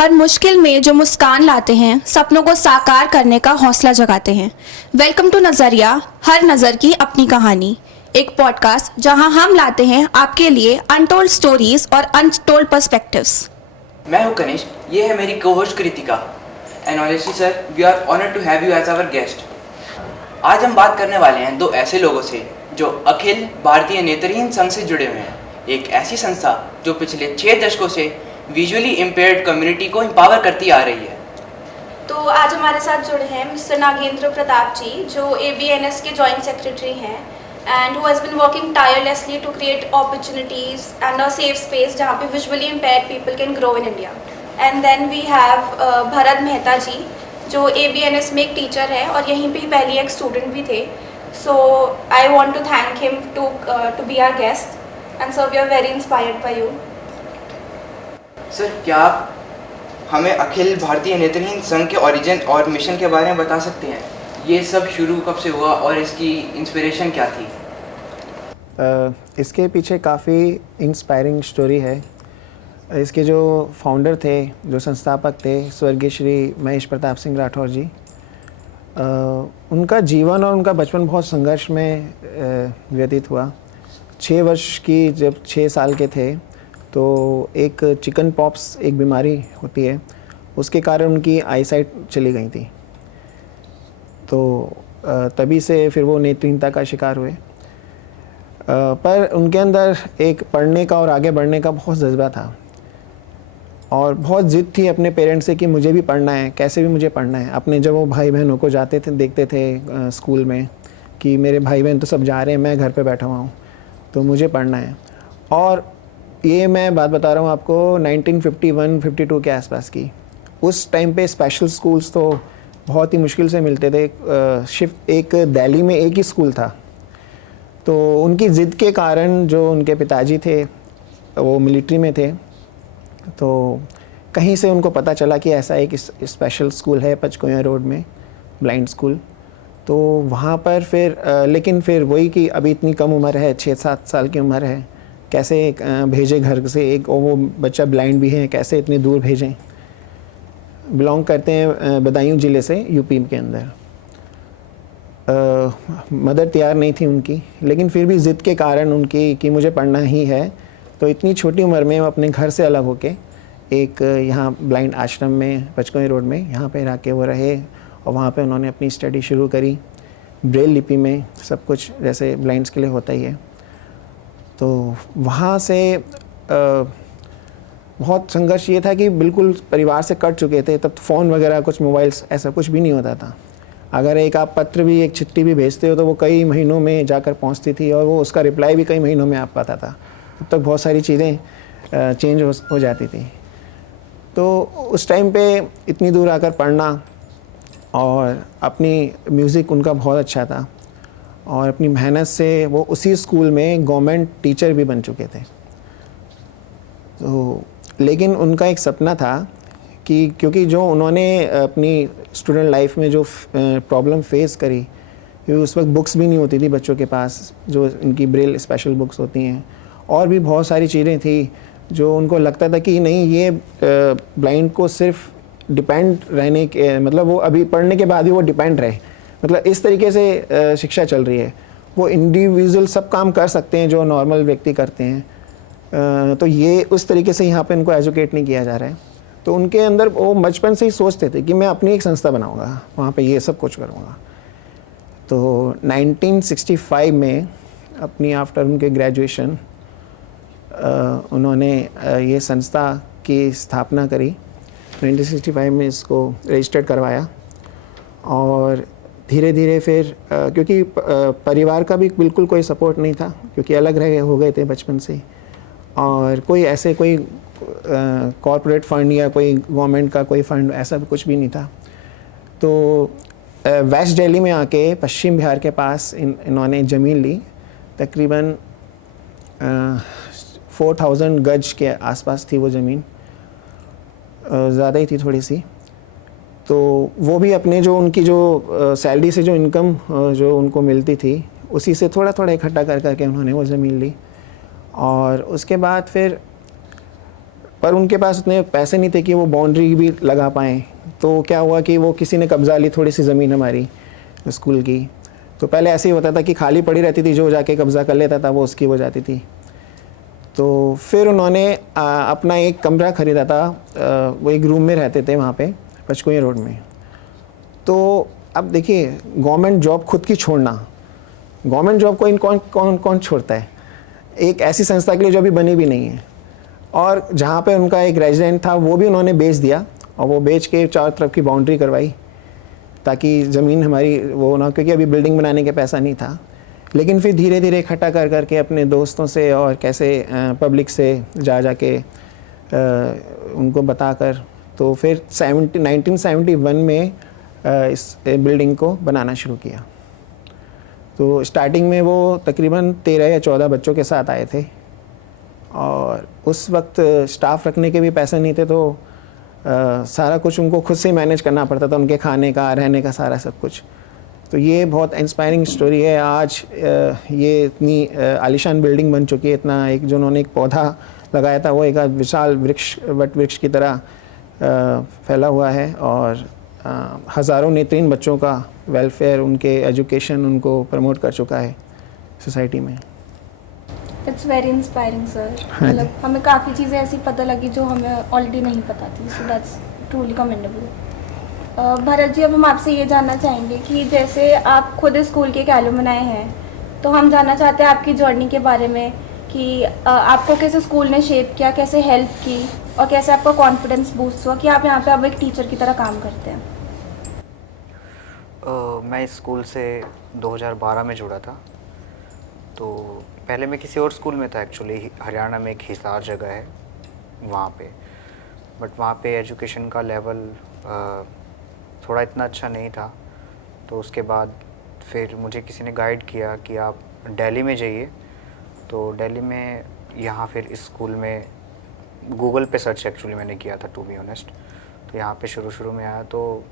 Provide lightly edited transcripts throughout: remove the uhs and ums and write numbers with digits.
हर मुश्किल में जो मुस्कान लाते हैं, सपनों को साकार करने का हौसला जगाते हैं। वेलकम टू नज़रिया, हर नज़र की अपनी कहानी, एक पॉडकास्ट जहां हम लाते हैं आपके लिए अनटोल्ड स्टोरीज और अनटोल्ड पर्सपेक्टिव्स। मैं हूं कनिष्क, ये है मेरी cohost Kritika. And honestly sir, we are honoured to have you as our guest. आज हम बात करने वाले हैं दो ऐसे लोगों से जो अखिल भारतीय नेत्रहीन संघ से जुड़े हुए हैं, एक ऐसी संस्था जो पिछले 6 दशकों से विजुअली इम्पेयर्ड कम्युनिटी को एम्पावर करती आ रही है। तो आज हमारे साथ जुड़े हैं मिस्टर नागेंद्र प्रताप जी, जो ABNS के जॉइंट सेक्रेटरी हैं and who has been working tirelessly to create opportunities and a safe space जहाँ पे visually impaired people can grow in India. And then we have Bharat Mehta ji, जो ABNS में एक टीचर है और यहीं पे पहले एक स्टूडेंट भी थे। So I want to thank him to be our guest and sir we are very inspired by you. Sir, क्या आप हमें अखिल भारतीय नेत्रहीन संघ के ओरिजिन और मिशन के बारे में बता सकते हैं? ये सब शुरू कब से हुआ और इसकी इंस्पिरेशन क्या थी? इसके पीछे काफ़ी इंस्पायरिंग स्टोरी है। इसके जो फाउंडर थे, जो संस्थापक थे, स्वर्गीय श्री महेश प्रताप सिंह राठौर जी, उनका जीवन और उनका बचपन बहुत संघर्ष में व्यतीत हुआ। 6 वर्ष की जब 6 साल के थे तो एक चिकन पॉक्स एक बीमारी होती है, उसके कारण उनकी आईसाइट चली गई थी। तो तभी से फिर वो नेत्रहीनता का शिकार हुए। पर उनके अंदर एक पढ़ने का और आगे बढ़ने का बहुत जज्बा था और बहुत ज़िद थी अपने पेरेंट्स से कि मुझे भी पढ़ना है, कैसे भी मुझे पढ़ना है। अपने जब वो भाई बहनों को जाते थे, देखते थे स्कूल में कि मेरे भाई बहन तो सब जा रहे हैं, मैं घर पे बैठा हुआ हूँ, तो मुझे पढ़ना है। और ये मैं बात बता रहा हूँ आपको 1951-52 के आसपास की। उस टाइम पे स्पेशल स्कूल्स तो बहुत ही मुश्किल से मिलते थे। शिफ्ट एक दिल्ली में एक ही स्कूल था। तो उनकी ज़िद के कारण जो उनके पिताजी थे वो मिलिट्री में थे, तो कहीं से उनको पता चला कि ऐसा एक स्पेशल स्कूल है पचकुया रोड में, ब्लाइंड स्कूल। तो वहाँ पर फिर लेकिन फिर वही कि अभी इतनी कम उम्र है, 6-7 साल की उम्र है, कैसे भेजे घर से, एक वो बच्चा ब्लाइंड भी है, कैसे इतनी दूर भेजें। बिलोंग करते हैं बदायूं ज़िले से, यूपी के अंदर। मदर तैयार नहीं थी उनकी, लेकिन फिर भी ज़िद के कारण उनकी कि मुझे पढ़ना ही है, तो इतनी छोटी उम्र में वो अपने घर से अलग होके एक यहाँ ब्लाइंड आश्रम में पचकुया रोड में यहाँ पे रह के वो रहे और वहाँ पे उन्होंने अपनी स्टडी शुरू करी ब्रेल लिपि में, सब कुछ जैसे ब्लाइंड्स के लिए होता ही है। तो वहाँ से बहुत संघर्ष ये था कि बिल्कुल परिवार से कट चुके थे। तब फ़ोन वगैरह कुछ मोबाइल्स ऐसा कुछ भी नहीं होता था। अगर एक आप पत्र भी, एक चिट्ठी भी भेजते हो तो वो कई महीनों में जाकर पहुँचती थी और वो उसका रिप्लाई भी कई महीनों में आ पाता था। तब तक बहुत सारी चीज़ें चेंज हो जाती थी। तो उस टाइम पे इतनी दूर आकर पढ़ना, और अपनी म्यूज़िक उनका बहुत अच्छा था और अपनी मेहनत से वो उसी स्कूल में गवर्नमेंट टीचर भी बन चुके थे। तो लेकिन उनका एक सपना था कि क्योंकि जो उन्होंने अपनी स्टूडेंट लाइफ में जो प्रॉब्लम फेस करी, क्योंकि उस वक्त बुक्स भी नहीं होती थी बच्चों के पास, जो इनकी ब्रेल स्पेशल बुक्स होती हैं, और भी बहुत सारी चीज़ें थी जो उनको लगता था कि नहीं, ये ब्लाइंड को सिर्फ डिपेंड रहने के, मतलब वो अभी पढ़ने के बाद ही वो डिपेंड रहे, मतलब इस तरीके से शिक्षा चल रही है। वो इंडिविजुअल सब काम कर सकते हैं जो नॉर्मल व्यक्ति करते हैं, तो ये उस तरीके से यहाँ पे इनको एजुकेट नहीं किया जा रहा है। तो उनके अंदर वो बचपन से ही सोचते थे कि मैं अपनी एक संस्था बनाऊँगा, वहाँ पे ये सब कुछ करूँगा। तो 1965 में अपनी आफ्टर उनके ग्रेजुएशन उन्होंने ये संस्था की स्थापना करी। 1965 में इसको रजिस्टर्ड करवाया और धीरे धीरे फिर क्योंकि परिवार का भी बिल्कुल कोई सपोर्ट नहीं था, क्योंकि अलग रह हो गए थे बचपन से, और कोई ऐसे कोई कॉरपोरेट फंड या कोई गवर्नमेंट का कोई फंड ऐसा कुछ भी नहीं था। तो वेस्ट दिल्ली में आके पश्चिम बिहार के पास इन्होंने ज़मीन ली, तकरीबन 4000 गज के आसपास थी वो ज़मीन, ज़्यादा ही थी थोड़ी सी। तो वो भी अपने जो उनकी जो सैलरी से जो इनकम जो उनको मिलती थी, उसी से थोड़ा थोड़ा इकट्ठा कर करके उन्होंने वो ज़मीन ली। और उसके बाद फिर पर उनके पास उतने पैसे नहीं थे कि वो बाउंड्री भी लगा पाएँ। तो क्या हुआ कि वो किसी ने कब्जा ली थोड़ी सी ज़मीन हमारी स्कूल की। तो पहले ऐसे ही होता था कि खाली पड़ी रहती थी, जो जाके कब्ज़ा कर लेता था वो उसकी हो जाती थी। तो फिर उन्होंने अपना एक कमरा ख़रीदा था, वो एक रूम में रहते थे वहाँ पे पचकुई रोड में। तो अब देखिए, गवर्नमेंट जॉब खुद की छोड़ना, गवर्नमेंट जॉब को इन कौन कौन कौन छोड़ता है, एक ऐसी संस्था के लिए जो अभी बनी भी नहीं है। और जहाँ पे उनका एक रेजिडेंट था वो भी उन्होंने बेच दिया, और वो बेच के चारों तरफ की बाउंड्री करवाई ताकि ज़मीन हमारी वो ना, क्योंकि अभी बिल्डिंग बनाने के पैसा नहीं था। लेकिन फिर धीरे धीरे इकट्ठा कर करके अपने दोस्तों से और कैसे पब्लिक से जा के उनको बताकर, तो फिर 1971 में इस बिल्डिंग को बनाना शुरू किया। तो स्टार्टिंग में वो तकरीबन 13 या 14 बच्चों के साथ आए थे, और उस वक्त स्टाफ रखने के भी पैसे नहीं थे, तो सारा कुछ उनको खुद से मैनेज करना पड़ता था, उनके खाने का, रहने का, सारा सब कुछ। तो ये बहुत इंस्पायरिंग स्टोरी है। आज ये इतनी आलीशान बिल्डिंग बन चुकी है, इतना एक जो उन्होंने एक पौधा लगाया था वो एक विशाल वृक्ष, वट वृक्ष की तरह फैला हुआ है, और हज़ारों नेत्रहीन बच्चों का वेलफेयर, उनके एजुकेशन, उनको प्रमोट कर चुका है सोसाइटी में। It's very inspiring sir. हाँ जी। मतलब हमें काफ़ी चीज़ें ऐसी पता लगी जो हमें ऑलरेडी नहीं पता थी, so that's truly commendable. Bharat ji, अब हम आपसे ये जानना चाहेंगे कि जैसे आप खुद स्कूल के एक एलुमनाई हैं, तो हम जानना चाहते हैं आपकी जर्नी के बारे में कि आपको कैसे स्कूल ने शेप किया, कैसे हेल्प की, और कैसे आपका कॉन्फिडेंस बूस्ट हुआ कि आप यहाँ पे अब एक टीचर की तरह काम करते हैं। मैं इस स्कूल से 2012 में जुड़ा था। तो पहले मैं किसी और स्कूल में था एक्चुअली, हरियाणा में एक हिसार जगह है वहाँ पे, बट वहाँ पे एजुकेशन का लेवल थोड़ा इतना अच्छा नहीं था। तो उसके बाद फिर मुझे किसी ने गाइड किया कि आप दिल्ली में जाइए। तो दिल्ली में यहाँ फिर इस स्कूल में गूगल पे सर्च एक्चुअली मैंने किया था, टू बी ऑनेस्ट। तो यहाँ पे शुरू में आया, तो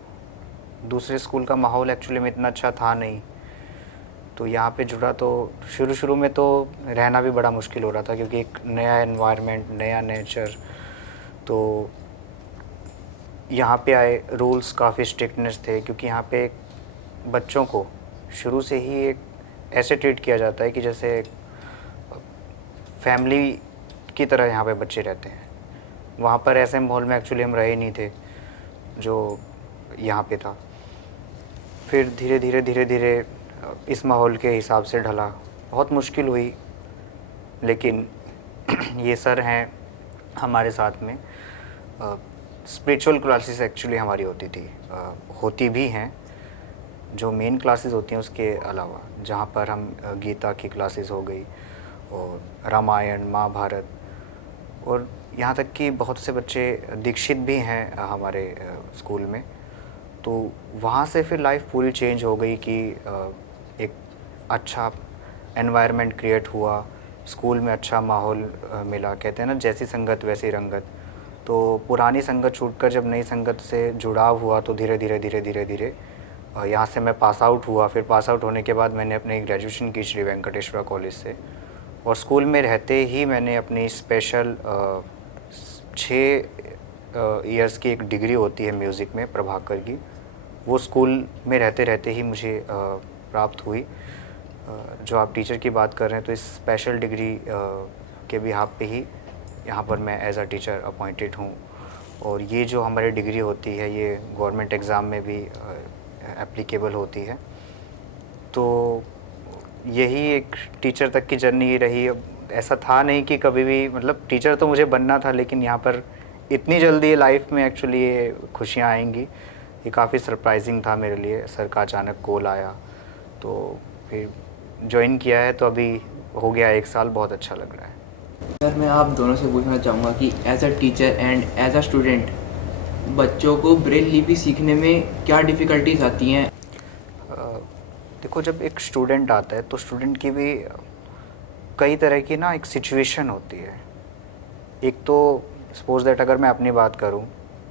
दूसरे स्कूल का माहौल एक्चुअली में इतना अच्छा था नहीं। तो यहाँ पे जुड़ा तो शुरू में तो रहना भी बड़ा मुश्किल हो रहा था, क्योंकि एक नया एनवायरनमेंट, नया नेचर। तो यहाँ पे आए, रूल्स काफ़ी स्ट्रिक्टनेस थे, क्योंकि यहाँ पे बच्चों को शुरू से ही एक ऐसे ट्रीट किया जाता है कि जैसे फैमिली की तरह यहाँ पे बच्चे रहते हैं। वहाँ पर ऐसे माहौल में एक्चुअली हम रहे नहीं थे जो यहाँ पे था। फिर धीरे धीरे इस माहौल के हिसाब से ढला, बहुत मुश्किल हुई, लेकिन ये सर हैं हमारे साथ में। स्पिरिचुअल क्लासेस एक्चुअली हमारी होती थी, होती भी हैं, जो मेन क्लासेस होती हैं उसके अलावा, जहाँ पर हम गीता की क्लासेस हो गई और रामायण, महाभारत, और यहाँ तक कि बहुत से बच्चे दीक्षित भी हैं हमारे स्कूल में। तो वहाँ से फिर लाइफ पूरी चेंज हो गई कि एक अच्छा एनवायरनमेंट क्रिएट हुआ, स्कूल में अच्छा माहौल मिला। कहते हैं ना, जैसी संगत वैसी रंगत। तो पुरानी संगत छूटकर जब नई संगत से जुड़ाव हुआ, तो धीरे धीरे यहाँ से मैं पास आउट हुआ। फिर पास आउट होने के बाद मैंने अपनी ग्रेजुएशन की श्री वेंकटेश्वरा कॉलेज से, और स्कूल में रहते ही मैंने अपनी स्पेशल 6 ईयर्स की एक डिग्री होती है म्यूज़िक में, प्रभाकर की, वो स्कूल में रहते ही मुझे प्राप्त हुई। जो आप टीचर की बात कर रहे हैं, तो इस स्पेशल डिग्री के बिहाफ पे ही यहाँ पर मैं एज अ टीचर अपॉइंटेड हूँ। और ये जो हमारी डिग्री होती है, ये गवर्नमेंट एग्ज़ाम में भी एप्लीकेबल होती है। तो यही एक टीचर तक की जर्नी रही। अब ऐसा था नहीं कि कभी भी, मतलब टीचर तो मुझे बनना था, लेकिन यहाँ पर इतनी जल्दी लाइफ में एक्चुअली ये खुशियाँ आएंगी, ये काफ़ी सरप्राइजिंग था मेरे लिए। सर का अचानक कॉल आया, तो फिर ज्वाइन किया है, तो अभी हो गया 1 साल, बहुत अच्छा लग रहा है। सर, मैं आप दोनों से पूछना चाहूँगा कि as a teacher and as a student बच्चों को ब्रेल लिपि सीखने में क्या डिफ़िकल्टीज आती हैं? देखो, जब एक स्टूडेंट आता है तो स्टूडेंट की भी कई तरह की ना एक सिचुएशन होती है। एक तो सपोज दैट अगर मैं अपनी बात करूं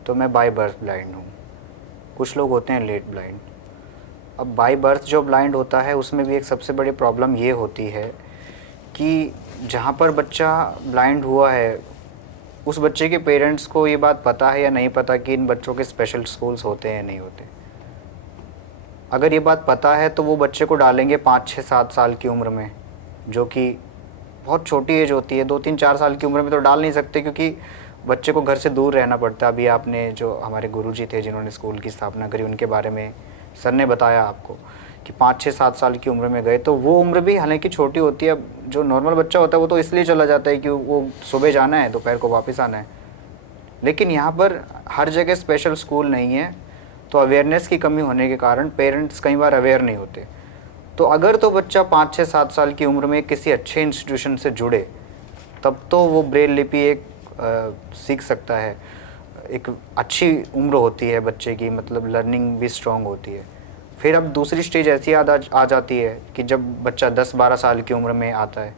तो मैं बाय बर्थ ब्लाइंड हूं, कुछ लोग होते हैं लेट ब्लाइंड। अब बाय बर्थ जो ब्लाइंड होता है उसमें भी एक सबसे बड़ी प्रॉब्लम ये होती है कि जहाँ पर बच्चा ब्लाइंड हुआ है उस बच्चे के पेरेंट्स को ये बात पता है या नहीं पता कि इन बच्चों के स्पेशल स्कूल्स होते हैं या नहीं होते। अगर ये बात पता है तो वो बच्चे को डालेंगे 5, 6, 7 साल की उम्र में, जो कि बहुत छोटी एज होती है। 2, 3, 4 साल की उम्र में तो डाल नहीं सकते, क्योंकि बच्चे को घर से दूर रहना पड़ता है। अभी आपने जो हमारे गुरुजी थे जिन्होंने स्कूल की स्थापना करी, उनके बारे में सर ने बताया आपको कि 5, 6, 7 साल की उम्र में गए, तो वो उम्र भी हालांकि छोटी होती है। अब जो नॉर्मल बच्चा होता है वो तो इसलिए चला जाता है कि वो सुबह जाना है, दोपहर को वापस आना है। लेकिन यहाँ पर हर जगह स्पेशल स्कूल नहीं है, तो अवेयरनेस की कमी होने के कारण पेरेंट्स कई बार अवेयर नहीं होते। तो अगर तो बच्चा 5, 6, 7 साल की उम्र में किसी अच्छे इंस्टीट्यूशन से जुड़े, तब तो वो ब्रेल लिपि एक सीख सकता है। एक अच्छी उम्र होती है बच्चे की, मतलब लर्निंग भी स्ट्रॉन्ग होती है। फिर अब दूसरी स्टेज ऐसी आ जाती है कि जब बच्चा 10-12 साल की उम्र में आता है,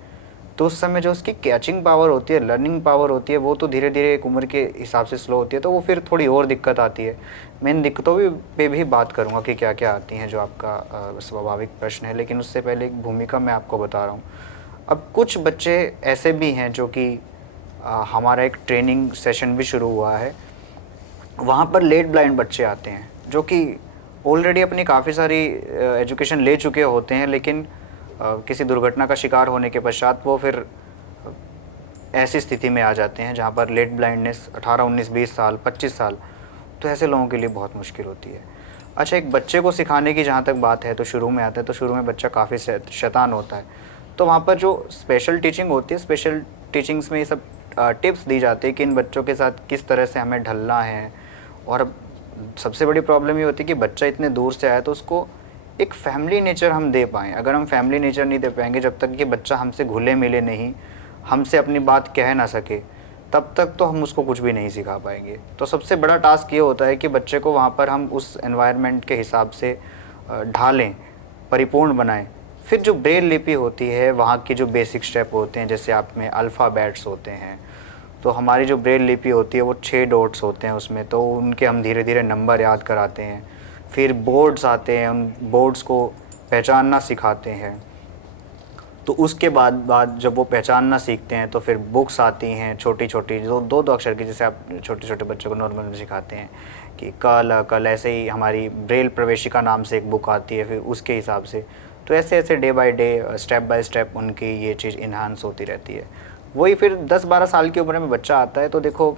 तो उस समय जो उसकी कैचिंग पावर होती है, लर्निंग पावर होती है, वो तो धीरे धीरे एक उम्र के हिसाब से स्लो होती है। तो वो फिर थोड़ी और दिक्कत आती है। मैं इन दिक्कतों पे भी बात करूँगा कि क्या क्या आती हैं, जो आपका स्वाभाविक प्रश्न है। लेकिन उससे पहले एक भूमिका मैं आपको बता रहा हूँ। अब कुछ बच्चे ऐसे भी हैं जो कि हमारा एक ट्रेनिंग सेशन भी शुरू हुआ है, वहाँ पर लेट ब्लाइंड बच्चे आते हैं जो कि ऑलरेडी अपनी काफ़ी सारी एजुकेशन ले चुके होते हैं, लेकिन किसी दुर्घटना का शिकार होने के पश्चात वो फिर ऐसी स्थिति में आ जाते हैं जहाँ पर लेट ब्लाइंडनेस 18, 19, 20 साल, 25 साल, तो ऐसे लोगों के लिए बहुत मुश्किल होती है। अच्छा, एक बच्चे को सिखाने की जहाँ तक बात है, तो शुरू में आता है तो शुरू में बच्चा काफ़ी शैतान होता है। तो वहाँ पर जो स्पेशल टीचिंग होती है, स्पेशल टीचिंग्स में ये सब टिप्स दी जाती है कि इन बच्चों के साथ किस तरह से हमें ढलना है। और अब सबसे बड़ी प्रॉब्लम ये होती है कि बच्चा इतने दूर से आया, तो उसको एक फैमिली नेचर हम दे पाएँ। अगर हम फैमिली नेचर नहीं दे पाएंगे, जब तक कि बच्चा हमसे घुले मिले नहीं, हमसे अपनी बात कह ना सके, तब तक तो हम उसको कुछ भी नहीं सिखा पाएंगे। तो सबसे बड़ा टास्क ये होता है कि बच्चे को वहाँ पर हम उस एनवायरनमेंट के हिसाब से ढालें, परिपूर्ण बनाएं। फिर जो ब्रेल लिपि होती है, वहाँ की जो बेसिक स्टेप होते हैं, जैसे आप में अल्फ़ाबेट्स होते हैं, तो हमारी जो ब्रेल लिपि होती है वो 6 डॉट्स होते हैं उसमें, तो उनके हम धीरे धीरे नंबर याद कराते हैं। फिर बोर्ड्स आते हैं, उन बोर्ड्स को पहचानना सिखाते हैं। तो उसके बाद जब वो पहचानना सीखते हैं, तो फिर बुक्स आती हैं छोटी छोटी, जो 2-2 अक्षर की, जैसे आप छोटे छोटे बच्चों को नॉर्मल सिखाते हैं कि कल, ऐसे ही हमारी ब्रेल प्रवेशिका नाम से एक बुक आती है, फिर उसके हिसाब से। तो ऐसे ऐसे day by day, step by step उनकी ये चीज़ इन्हांस होती रहती है। वही फिर 10-12 साल की उम्र में बच्चा आता है, तो देखो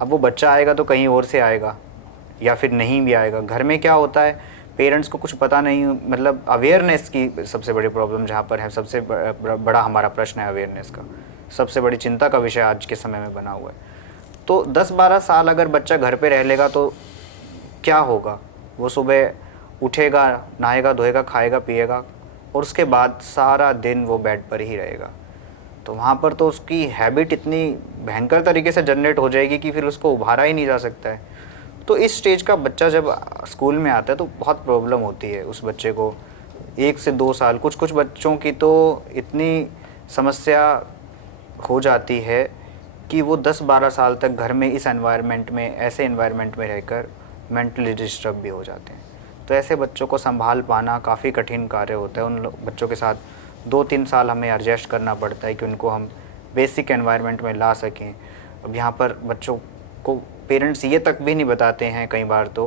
अब वो बच्चा आएगा तो कहीं और से आएगा या फिर नहीं भी आएगा। घर में क्या होता है, पेरेंट्स को कुछ पता नहीं, मतलब अवेयरनेस की सबसे बड़ी प्रॉब्लम जहाँ पर है, सबसे बड़ा हमारा प्रश्न है अवेयरनेस का, सबसे बड़ी चिंता का विषय आज के समय में बना हुआ है। तो 10-12 साल अगर बच्चा घर पे रह लेगा तो क्या होगा, वो सुबह उठेगा, नहाएगा, धोएगा, खाएगा, पिएगा, और उसके बाद सारा दिन वो बेड पर ही रहेगा। तो वहाँ पर तो उसकी हैबिट इतनी भयंकर तरीके से जनरेट हो जाएगी कि फिर उसको उभारा ही नहीं जा सकता है। तो इस स्टेज का बच्चा जब स्कूल में आता है तो बहुत प्रॉब्लम होती है उस बच्चे को। 1 से 2 साल, कुछ बच्चों की तो इतनी समस्या हो जाती है कि वो 10-12 साल तक घर में इस एनवायरनमेंट में, ऐसे एनवायरनमेंट में रहकर मेंटली डिस्टर्ब भी हो जाते हैं। तो ऐसे बच्चों को संभाल पाना काफ़ी कठिन कार्य होता है। उन बच्चों के साथ 2-3 साल हमें एडजस्ट करना पड़ता है कि उनको हम बेसिक एनवायरनमेंट में ला सकें। अब यहाँ पर बच्चों को पेरेंट्स ये तक भी नहीं बताते हैं कई बार तो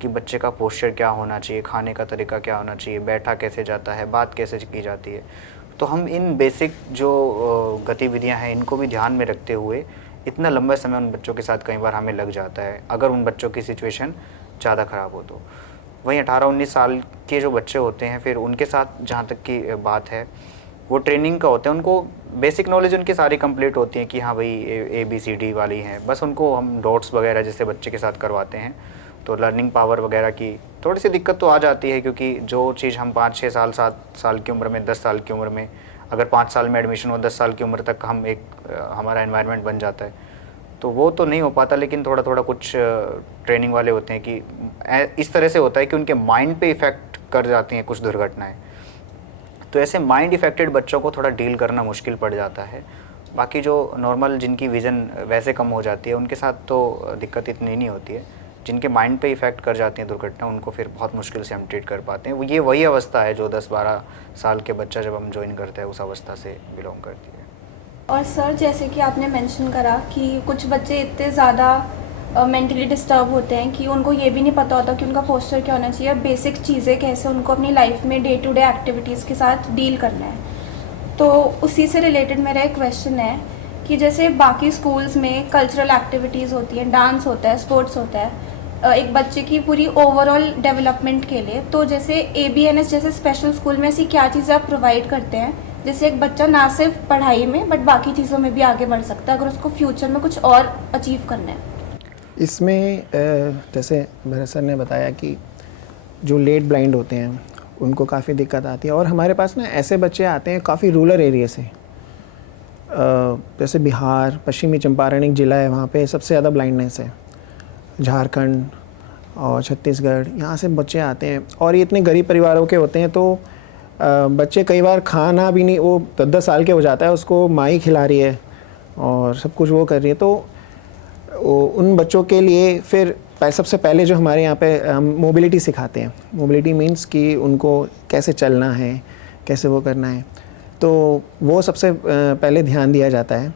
कि बच्चे का पोस्चर क्या होना चाहिए, खाने का तरीका क्या होना चाहिए, बैठा कैसे जाता है, बात कैसे की जाती है। तो हम इन बेसिक जो गतिविधियां हैं इनको भी ध्यान में रखते हुए इतना लंबा समय उन बच्चों के साथ कई बार हमें लग जाता है, अगर उन बच्चों की सिचुएशन ज़्यादा ख़राब हो तो। वहीं 18-19 साल के जो बच्चे होते हैं, फिर उनके साथ जहाँ तक की बात है, वो ट्रेनिंग का होता है, उनको बेसिक नॉलेज उनकी सारी कंप्लीट होती है कि हाँ भाई ABCD वाली हैं, बस उनको हम डॉट्स वगैरह जैसे बच्चे के साथ करवाते हैं। तो लर्निंग पावर वगैरह की थोड़ी सी दिक्कत तो आ जाती है, क्योंकि जो चीज़ हम 5-6 साल, 7 साल की उम्र में, 10 साल की उम्र में, अगर 5 साल में एडमिशन हो, 10 साल की उम्र तक हम एक हमारा एनवायरनमेंट बन जाता है, तो वो तो नहीं हो पाता। लेकिन थोड़ा थोड़ा कुछ ट्रेनिंग वाले होते हैं कि इस तरह से होता है कि उनके माइंड पे इफ़ेक्ट कर जाती हैं कुछ दुर्घटनाएं। तो ऐसे माइंड इफेक्टेड बच्चों को थोड़ा डील करना मुश्किल पड़ जाता है। बाकी जो नॉर्मल जिनकी विज़न वैसे कम हो जाती है, उनके साथ तो दिक्कत इतनी नहीं होती है। जिनके माइंड पे इफ़ेक्ट कर जाती हैं दुर्घटना, उनको फिर बहुत मुश्किल से हम ट्रीट कर पाते हैं। ये वही अवस्था है जो 10-12 साल के बच्चा जब हम ज्वाइन करते हैं उस अवस्था से बिलोंग करती है। और सर जैसे कि आपने मेंशन करा कि कुछ बच्चे इतने ज़्यादा मेंटली डिस्टर्ब होते हैं कि उनको ये भी नहीं पता होता कि उनका पोस्चर क्या होना चाहिए, बेसिक चीज़ें कैसे उनको अपनी लाइफ में डे टू डे एक्टिविटीज़ के साथ डील करना है। तो उसी से रिलेटेड मेरा एक क्वेश्चन है कि जैसे बाकी स्कूल्स में कल्चरल एक्टिविटीज़ होती हैं, डांस होता है, स्पोर्ट्स होता है, एक बच्चे की पूरी ओवरऑल डेवलपमेंट के लिए, तो जैसे ABNS जैसे स्पेशल स्कूल में ऐसी क्या चीज़ें आप प्रोवाइड करते हैं जिससे एक बच्चा ना सिर्फ पढ़ाई में बट बाकी चीज़ों में भी आगे बढ़ सकता है अगर उसको फ्यूचर में कुछ और अचीव करना है? इसमें जैसे मेरे सर ने बताया कि जो लेट ब्लाइंड होते हैं उनको काफ़ी दिक्कत आती है, और हमारे पास ना ऐसे बच्चे आते हैं काफ़ी रूरल एरिया से, जैसे बिहार, पश्चिमी चंपारण एक ज़िला है, वहाँ पे सबसे ज़्यादा ब्लाइंडनेस है, झारखंड और छत्तीसगढ़, यहाँ से बच्चे आते हैं। और ये इतने गरीब परिवारों के होते हैं, तो बच्चे कई बार खाना भी नहीं, वो 10-10 साल के हो जाता है, उसको माँ ही खिला रही है और सब कुछ वो कर रही है। तो उन बच्चों के लिए फिर सबसे पहले जो हमारे यहाँ पे हम मोबिलिटी सिखाते हैं। मोबिलिटी मीन्स कि उनको कैसे चलना है, कैसे वो करना है, तो वो सबसे पहले ध्यान दिया जाता है।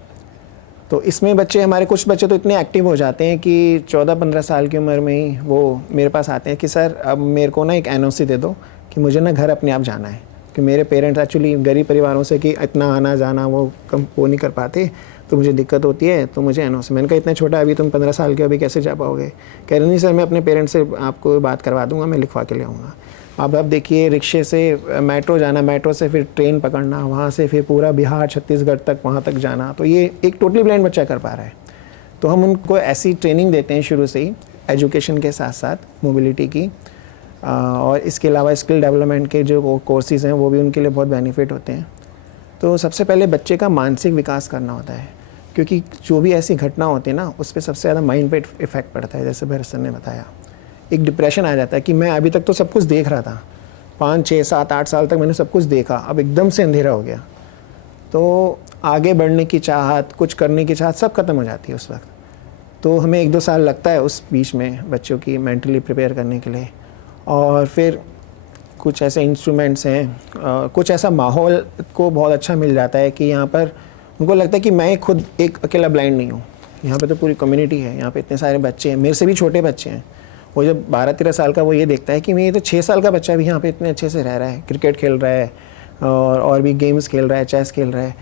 तो इसमें बच्चे हमारे कुछ बच्चे तो इतने एक्टिव हो जाते हैं कि 14-15 साल की उम्र में ही वो मेरे पास आते हैं कि सर अब मेरे को ना एक NOC दे दो कि मुझे ना घर अपने आप जाना है, कि मेरे पेरेंट्स एक्चुअली गरीब परिवारों से कि इतना आना जाना वो नहीं कर पाते, तो मुझे दिक्कत होती है, तो मुझे NOC। मैंने कहा इतना छोटा अभी तुम 15 साल के अभी कैसे जा पाओगे? कह रहे नहीं सर मैं अपने पेरेंट्स से आपको बात करवा दूंगा, मैं लिखवा के ले आऊँगा। अब देखिए रिक्शे से मेट्रो जाना, मेट्रो से फिर ट्रेन पकड़ना, वहाँ से फिर पूरा बिहार छत्तीसगढ़ तक वहाँ तक जाना, तो ये एक टोटली ब्लाइंड बच्चा कर पा रहा है। तो हम उनको ऐसी ट्रेनिंग देते हैं शुरू से ही, एजुकेशन के साथ साथ मोबिलिटी की, और इसके अलावा स्किल डेवलपमेंट के जो कोर्सेज़ हैं वो भी उनके लिए बहुत बेनिफिट होते हैं। तो सबसे पहले बच्चे का मानसिक विकास करना होता है, क्योंकि जो भी ऐसी घटना होती है ना उस पर सबसे ज़्यादा माइंड पे इफ़ेक्ट पड़ता है। जैसे भरत सर ने बताया, एक डिप्रेशन आ जाता है कि मैं अभी तक तो सब कुछ देख रहा था, 5, 6, 7, 8 साल तक मैंने सब कुछ देखा, अब एकदम से अंधेरा हो गया, तो आगे बढ़ने की चाहत, कुछ करने की चाहत सब खत्म हो जाती है उस वक्त। तो हमें 1-2 साल लगता है उस बीच में बच्चों की मेंटली प्रिपेयर करने के लिए। और फिर कुछ ऐसे इंस्ट्रूमेंट्स हैं, कुछ ऐसा माहौल को बहुत अच्छा मिल जाता है कि यहाँ पर उनको लगता है कि मैं खुद एक अकेला ब्लाइंड नहीं हूँ, यहाँ पे तो पूरी कम्युनिटी है, यहाँ पे इतने सारे बच्चे हैं, मेरे से भी छोटे बच्चे हैं। वो जब 12-13 साल का वो ये देखता है कि मैं ये तो 6 साल का बच्चा भी यहाँ पे इतने अच्छे से रह रहा है, क्रिकेट खेल रहा है और भी गेम्स खेल रहा है, चेस खेल रहा है,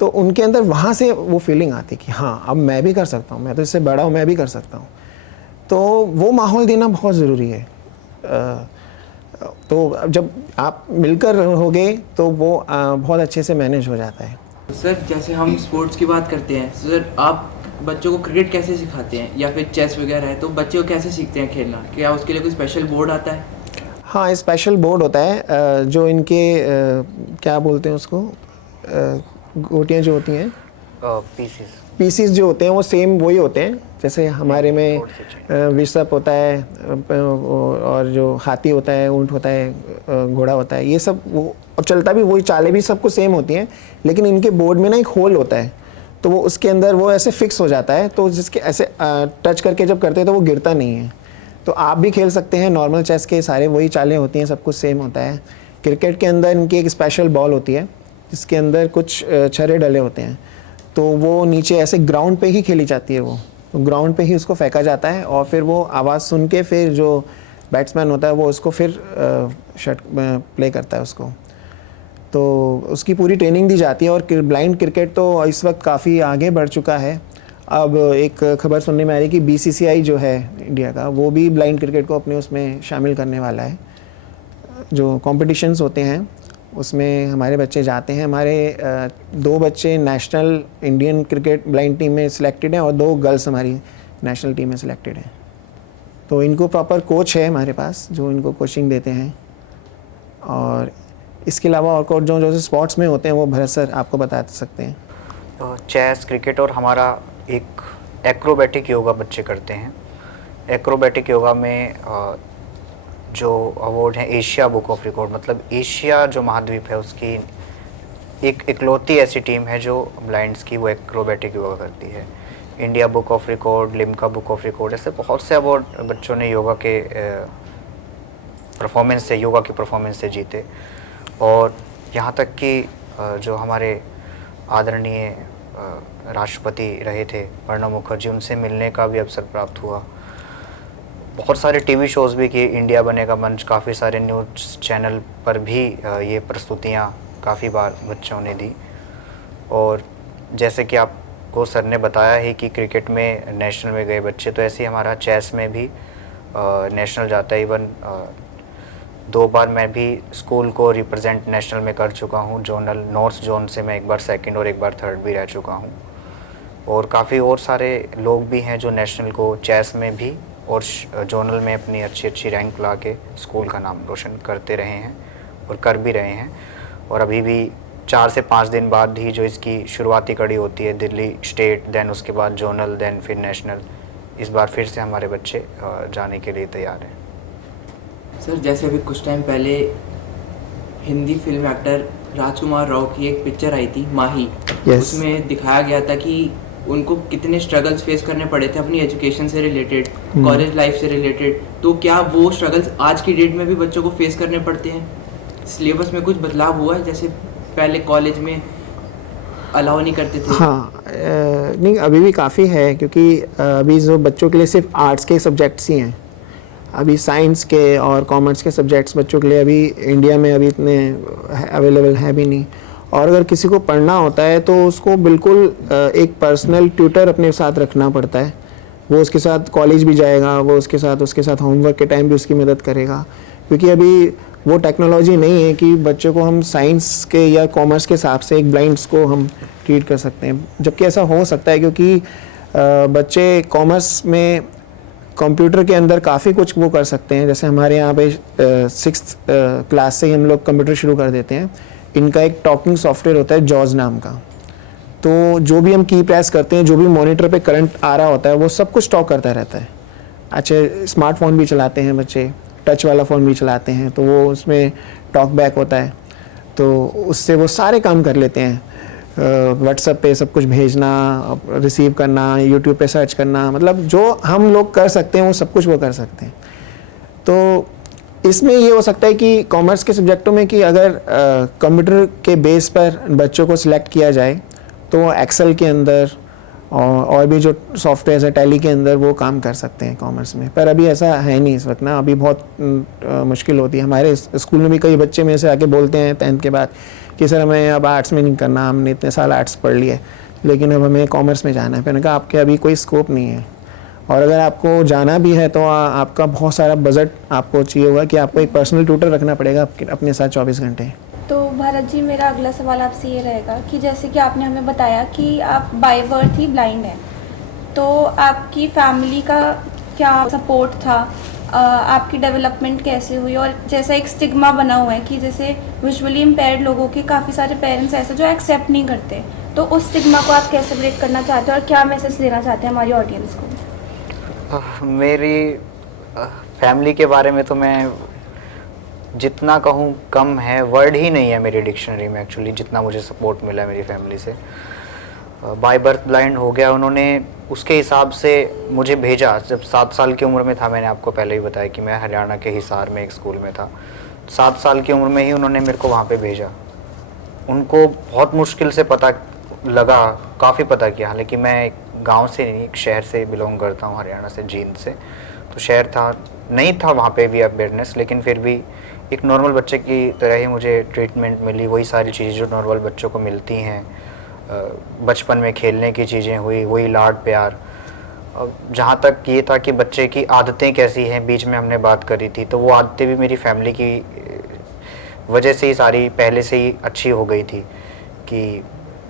तो उनके अंदर वहाँ से वो फीलिंग आती है कि हाँ अब मैं भी कर सकता हूँ, मैं तो इससे बड़ा हूँ, मैं भी कर सकता हूँ। तो वो माहौल देना बहुत ज़रूरी है। तो जब आप मिलकर रहोगे तो वो बहुत अच्छे से मैनेज हो जाता है। सर जैसे हम स्पोर्ट्स की बात करते हैं, सर आप बच्चों को क्रिकेट कैसे सिखाते हैं, या फिर चेस वगैरह है तो बच्चे को कैसे सीखते हैं खेलना? क्या उसके लिए कोई स्पेशल बोर्ड आता है? हाँ, स्पेशल बोर्ड होता है, जो इनके क्या बोलते हैं उसको, गोटियाँ जो होती हैं, पीसीस जो होते हैं वो सेम वही होते हैं। जैसे हमारे में विषप होता है, और जो हाथी होता है, ऊँट होता है, घोड़ा होता है, ये सब वो, और चलता भी वही, चालें भी सब कुछ सेम होती हैं, लेकिन इनके बोर्ड में ना एक होल होता है, तो वो उसके अंदर वो ऐसे फिक्स हो जाता है, तो जिसके ऐसे टच करके जब करते हैं तो वो गिरता नहीं है। तो आप भी खेल सकते हैं, नॉर्मल चेस के सारे वही चालें होती हैं, सब कुछ सेम होता है। क्रिकेट के अंदर इनकी एक स्पेशल बॉल होती है जिसके अंदर कुछ छर्रे डले होते हैं, तो वो नीचे ऐसे ग्राउंड पे ही खेली जाती है, वो तो ग्राउंड पे ही उसको फेंका जाता है, और फिर वो आवाज़ सुन के फिर जो बैट्समैन होता है वो उसको फिर शॉट प्ले करता है उसको, तो उसकी पूरी ट्रेनिंग दी जाती है। और ब्लाइंड क्रिकेट तो इस वक्त काफ़ी आगे बढ़ चुका है। अब एक खबर सुनने में आ रही है कि BCCI जो है इंडिया का, वो भी ब्लाइंड क्रिकेट को अपने उसमें शामिल करने वाला है। जो कॉम्पिटिशन्स होते हैं उसमें हमारे बच्चे जाते हैं। हमारे 2 बच्चे national Indian cricket blind team में सिलेक्टेड हैं, और 2 गर्ल्स हमारी नेशनल टीम में सिलेक्टेड हैं। तो इनको प्रॉपर कोच है हमारे पास जो इनको कोचिंग देते हैं। और इसके अलावा और कोच जो स्पोर्ट्स में होते हैं वो भरत सर आपको बता सकते हैं। चेस, क्रिकेट, और हमारा एक एक्रोबैटिक योगा बच्चे करते हैं। एक्रोबैटिक योगा में जो अवार्ड है एशिया बुक ऑफ रिकॉर्ड, मतलब एशिया जो महाद्वीप है उसकी एक इकलौती ऐसी टीम है जो ब्लाइंड्स की वो एक्रोबैटिक योगा करती है। India book of record, Limca book of record, ऐसे बहुत से अवार्ड बच्चों ने योगा के परफॉर्मेंस से जीते। और यहाँ तक कि जो हमारे आदरणीय राष्ट्रपति रहे थे प्रणब मुखर्जी, उनसे मिलने का भी अवसर प्राप्त हुआ। बहुत सारे टीवी शोज़ भी किए, इंडिया बनेगा मंच, काफ़ी सारे न्यूज़ चैनल पर भी ये प्रस्तुतियाँ काफ़ी बार बच्चों ने दी। और जैसे कि आपको सर ने बताया ही कि क्रिकेट में नेशनल में गए बच्चे, तो ऐसे ही हमारा चेस में भी नेशनल जाता है। इवन 2 बार मैं भी स्कूल को रिप्रेजेंट नेशनल में कर चुका हूँ। जोनल नॉर्थ जोन से मैं 1 बार सेकंड और 1 बार थर्ड भी रह चुका हूँ। और काफ़ी और सारे लोग भी हैं जो नेशनल को चेस में भी और जोनल में अपनी अच्छी रैंक ला के स्कूल का नाम रोशन करते रहे हैं और कर भी रहे हैं। और अभी भी 4 से 5 दिन बाद ही जो इसकी शुरुआती कड़ी होती है, दिल्ली स्टेट, देन उसके बाद जोनल, देन फिर नेशनल, इस बार फिर से हमारे बच्चे जाने के लिए तैयार हैं। सर, जैसे अभी कुछ टाइम पहले हिंदी फिल्म एक्टर राजकुमार राव की एक पिक्चर आई थी माही, Yes. उसमें दिखाया गया था कि उनको कितने स्ट्रगल्स फेस करने पड़े थे अपनी एजुकेशन से रिलेटेड, कॉलेज लाइफ से रिलेटेड। तो क्या वो स्ट्रगल्स आज की डेट में भी बच्चों को फेस करने पड़ते हैं? सिलेबस में कुछ बदलाव हुआ है? जैसे पहले कॉलेज में अलाउ नहीं करते थे। हाँ, नहीं अभी भी काफ़ी है, क्योंकि अभी जो बच्चों के लिए सिर्फ आर्ट्स के सब्जेक्ट्स ही हैं। अभी साइंस के और कॉमर्स के सब्जेक्ट्स बच्चों के लिए अभी इंडिया में अभी इतने अवेलेबल हैं भी नहीं। और अगर किसी को पढ़ना होता है तो उसको बिल्कुल एक पर्सनल ट्यूटर अपने साथ रखना पड़ता है। वो उसके साथ कॉलेज भी जाएगा, वो उसके साथ होमवर्क के टाइम भी उसकी मदद करेगा, क्योंकि अभी वो टेक्नोलॉजी नहीं है कि बच्चों को हम साइंस के या कॉमर्स के हिसाब से एक ब्लाइंड्स को हम ट्रीट कर सकते हैं। जबकि ऐसा हो सकता है, क्योंकि बच्चे कॉमर्स में कंप्यूटर के अंदर काफ़ी कुछ वो कर सकते हैं। जैसे हमारे यहाँ पे 6th क्लास से ही हम लोग कंप्यूटर शुरू कर देते हैं। इनका एक टॉकिंग सॉफ्टवेयर होता है जॉज नाम का, तो जो भी हम की प्रेस करते हैं, जो भी मॉनिटर पे करंट आ रहा होता है, वो सब कुछ स्टॉक करता रहता है। अच्छा, स्मार्टफोन भी चलाते हैं बच्चे, टच वाला फ़ोन भी चलाते हैं, तो वो उसमें टॉक बैक होता है, तो उससे वो सारे काम कर लेते हैं। व्हाट्सएप पे सब कुछ भेजना, रिसीव करना, यूट्यूब पे सर्च करना, मतलब जो हम लोग कर सकते हैं वो सब कुछ वो कर सकते हैं। तो इसमें ये हो सकता है कि कॉमर्स के सब्जेक्टों में कि अगर कंप्यूटर के बेस पर बच्चों को सिलेक्ट किया जाए तो एक्सेल के अंदर और भी जो सॉफ्टवेयर है टैली के अंदर वो काम कर सकते हैं कॉमर्स में। पर अभी ऐसा है नहीं इस वक्त ना, अभी बहुत मुश्किल होती है। हमारे स्कूल में भी कई बच्चे में से आके बोलते हैं 10th के बाद कि सर हमें अब आर्ट्स में नहीं करना, हमने इतने साल आर्ट्स पढ़ लिए लेकिन अब हमें कॉमर्स में जाना है। मैंने कहा आपके अभी कोई स्कोप नहीं है, और अगर आपको जाना भी है तो आपका बहुत सारा बजट आपको चाहिए होगा कि आपको एक पर्सनल ट्यूटर रखना पड़ेगा अपने साथ 24 घंटे। तो भारत जी, मेरा अगला सवाल आपसे ये रहेगा कि जैसे कि आपने हमें बताया कि आप बाय बर्थ ही ब्लाइंड हैं, तो आपकी फैमिली का क्या सपोर्ट था, आपकी डेवलपमेंट कैसे हुई? और जैसा एक स्टिग्मा बना हुआ है कि जैसे विजुअली इम्पेयर्ड लोगों के काफ़ी सारे पेरेंट्स ऐसे जो एक्सेप्ट नहीं करते, तो उस स्टिग्मा को आप कैसे ब्रेक करना चाहते हैं और क्या मैसेज देना चाहते हैं हमारी ऑडियंस को? मेरी फैमिली के बारे में तो मैं जितना कहूँ कम है, वर्ड ही नहीं है मेरी डिक्शनरी में एक्चुअली, जितना मुझे सपोर्ट मिला है मेरी फैमिली से। बाय बर्थ ब्लाइंड हो गया, उन्होंने उसके हिसाब से मुझे भेजा। जब 7 साल की उम्र में था, मैंने आपको पहले ही बताया कि मैं हरियाणा के हिसार में एक स्कूल में था, 7 साल की उम्र में ही उन्होंने मेरे को वहाँ पे भेजा। उनको बहुत मुश्किल से पता लगा, काफ़ी पता किया, हालांकि मैं एक गांव से नहीं, एक शहर से बिलोंग करता हूँ, हरियाणा से, जींद से। तो शहर था नहीं था वहाँ पे भी अवेयरनेस, लेकिन फिर भी एक नॉर्मल बच्चे की तरह ही मुझे ट्रीटमेंट मिली, वही सारी चीज़ें जो नॉर्मल बच्चों को मिलती हैं। बचपन में खेलने की चीज़ें हुई, वही लाड प्यार। जहाँ तक ये था कि बच्चे की आदतें कैसी हैं, बीच में हमने बात करी थी, तो वो आदतें भी मेरी फैमिली की वजह से ही सारी पहले से ही अच्छी हो गई थी। कि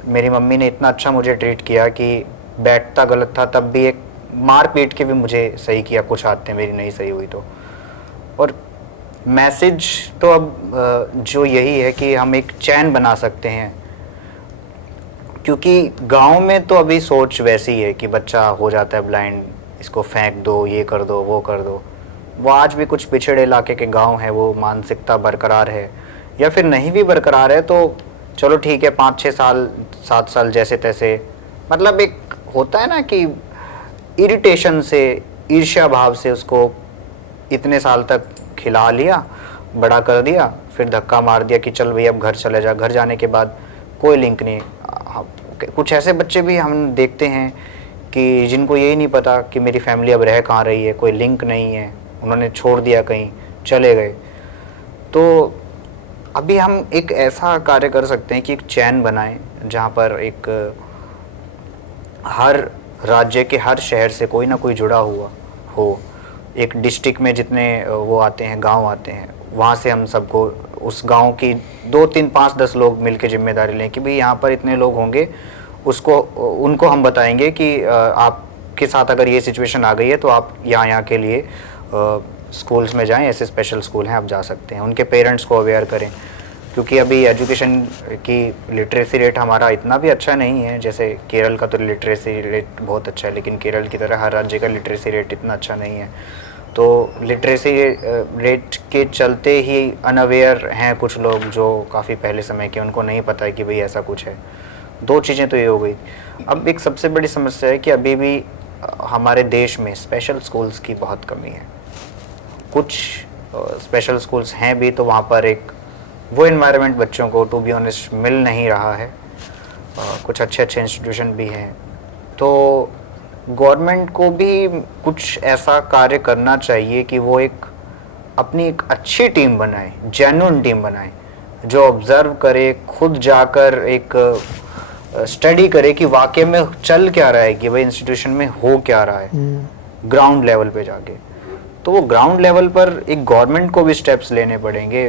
मेरी मम्मी ने इतना अच्छा मुझे ट्रीट किया कि बैठता गलत था तब भी एक मार पीट के भी मुझे सही किया, कुछ आदतें मेरी नहीं सही हुई तो। और मैसेज तो अब जो यही है कि हम एक चैन बना सकते हैं, क्योंकि गांव में तो अभी सोच वैसी है कि बच्चा हो जाता है ब्लाइंड, इसको फेंक दो, ये कर दो, वो कर दो। वो आज भी कुछ पिछड़े इलाके के गांव हैं, वो मानसिकता बरकरार है, या फिर नहीं भी बरकरार है तो चलो ठीक है, 5-6 साल 7 साल जैसे तैसे, मतलब एक होता है ना कि इरिटेशन से, ईर्ष्या भाव से उसको इतने साल तक खिला लिया, बड़ा कर दिया, फिर धक्का मार दिया कि चल भैया अब घर चले जा। घर जाने के बाद कोई लिंक नहीं, कुछ ऐसे बच्चे भी हम देखते हैं कि जिनको यही नहीं पता कि मेरी फैमिली अब रह कहाँ रही है, कोई लिंक नहीं है, उन्होंने छोड़ दिया, कहीं चले गए। तो अभी हम एक ऐसा कार्य कर सकते हैं कि एक चैन बनाएं जहाँ पर एक हर राज्य के हर शहर से कोई ना कोई जुड़ा हुआ हो। एक डिस्ट्रिक्ट में जितने वो आते हैं, गांव आते हैं, वहाँ से हम सबको उस गांव की 2, 3, 5, 10 लोग मिलकर जिम्मेदारी लें कि भाई यहाँ पर इतने लोग होंगे, उनको हम बताएंगे कि आपके साथ अगर ये सिचुएशन आ गई है तो आप यहाँ के लिए स्कूल्स में जाएं, ऐसे स्पेशल स्कूल हैं, आप जा सकते हैं। उनके पेरेंट्स को अवेयर करें, क्योंकि अभी एजुकेशन की लिटरेसी रेट हमारा इतना भी अच्छा नहीं है। जैसे केरल का तो लिटरेसी रेट बहुत अच्छा है, लेकिन केरल की तरह हर राज्य का लिटरेसी रेट इतना अच्छा नहीं है। तो लिटरेसी रेट के चलते ही अनअवेयर हैं कुछ लोग जो काफ़ी पहले समय के, उनको नहीं पता है कि भाई ऐसा कुछ है। 2 चीज़ें तो ये हो गई। अब एक सबसे बड़ी समस्या है कि अभी भी हमारे देश में स्पेशल स्कूल्स की बहुत कमी है। कुछ स्पेशल स्कूल्स हैं भी, तो वहाँ पर एक वो एनवायरनमेंट बच्चों को टू बी ऑनेस्ट मिल नहीं रहा है। कुछ अच्छे इंस्टीट्यूशन भी हैं। तो गवर्नमेंट को भी कुछ ऐसा कार्य करना चाहिए कि वो अपनी एक अच्छी टीम बनाए, जेन्युइन टीम बनाए, जो ऑब्जर्व करे, खुद जाकर एक स्टडी करे कि वाकई में चल क्या रहा है, कि भाई इंस्टीट्यूशन में हो क्या रहा है ग्राउंड लेवल पे जाके। तो वो ग्राउंड लेवल पर एक गवर्नमेंट को भी स्टेप्स लेने पड़ेंगे।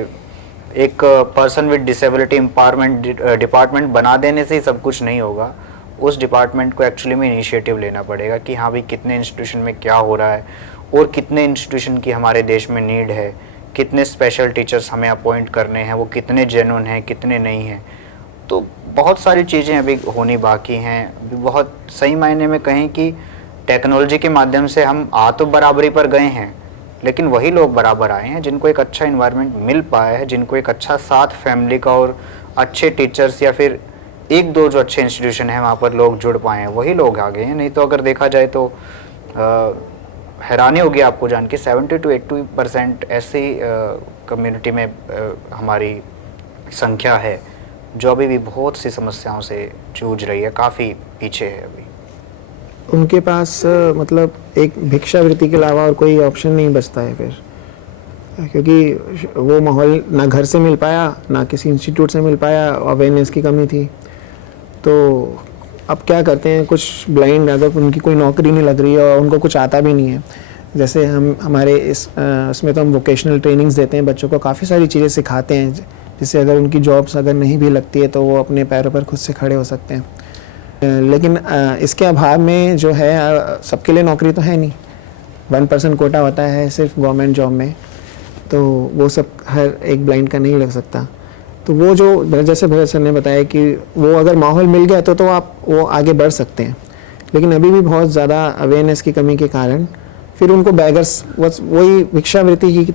एक person with disability empowerment department बना देने से ही सब कुछ नहीं होगा। उस डिपार्टमेंट को एक्चुअली में इनिशिएटिव लेना पड़ेगा कि हाँ भाई कितने इंस्टीट्यूशन में क्या हो रहा है और कितने इंस्टीट्यूशन की हमारे देश में नीड है, कितने स्पेशल टीचर्स हमें अपॉइंट करने हैं, वो कितने जेन्युइन हैं, कितने नहीं हैं। तो बहुत सारी चीज़ें अभी होनी बाकी हैं। बहुत सही मायने में कहें कि टेक्नोलॉजी के माध्यम से हम आ तो बराबरी पर गए हैं, लेकिन वही लोग बराबर आए हैं जिनको एक अच्छा इन्वायरमेंट मिल पाया है, जिनको एक अच्छा साथ फैमिली का और अच्छे टीचर्स या फिर 1-2 जो अच्छे इंस्टीट्यूशन हैं वहाँ पर लोग जुड़ पाए हैं, वही लोग आ गए हैं। नहीं तो अगर देखा जाए तो हैरानी होगी आपको जान के 70 to 80% ऐसी कम्युनिटी में हमारी संख्या है जो अभी भी बहुत सी समस्याओं से जूझ रही है, काफ़ी पीछे है अभी। उनके पास मतलब एक भिक्षावृत्ति के अलावा और कोई ऑप्शन नहीं बचता है फिर, क्योंकि वो माहौल ना घर से मिल पाया, ना किसी इंस्टीट्यूट से मिल पाया, अवेयरनेस की कमी थी। तो अब क्या करते हैं, कुछ ब्लाइंड, अगर उनकी कोई नौकरी नहीं लग रही है और उनको कुछ आता भी नहीं है, जैसे हमारे इसमें तो हम वोकेशनल ट्रेनिंग्स देते हैं बच्चों को, काफ़ी सारी चीज़ें सिखाते हैं जिससे अगर उनकी जॉब्स अगर नहीं भी लगती है तो वो अपने पैरों पर खुद से खड़े हो सकते हैं। लेकिन इसके अभाव में जो है सबके लिए नौकरी तो है नहीं, 1% कोटा होता है सिर्फ गवर्नमेंट जॉब में, तो वो सब हर एक ब्लाइंड का नहीं लग सकता। तो वो जो जैसे भरत सर ने बताया कि वो अगर माहौल मिल गया तो आप वो आगे बढ़ सकते हैं, लेकिन अभी भी बहुत ज़्यादा अवेयरनेस की कमी के कारण फिर उनको बैगर्स, वही भिक्षावृत्ति ही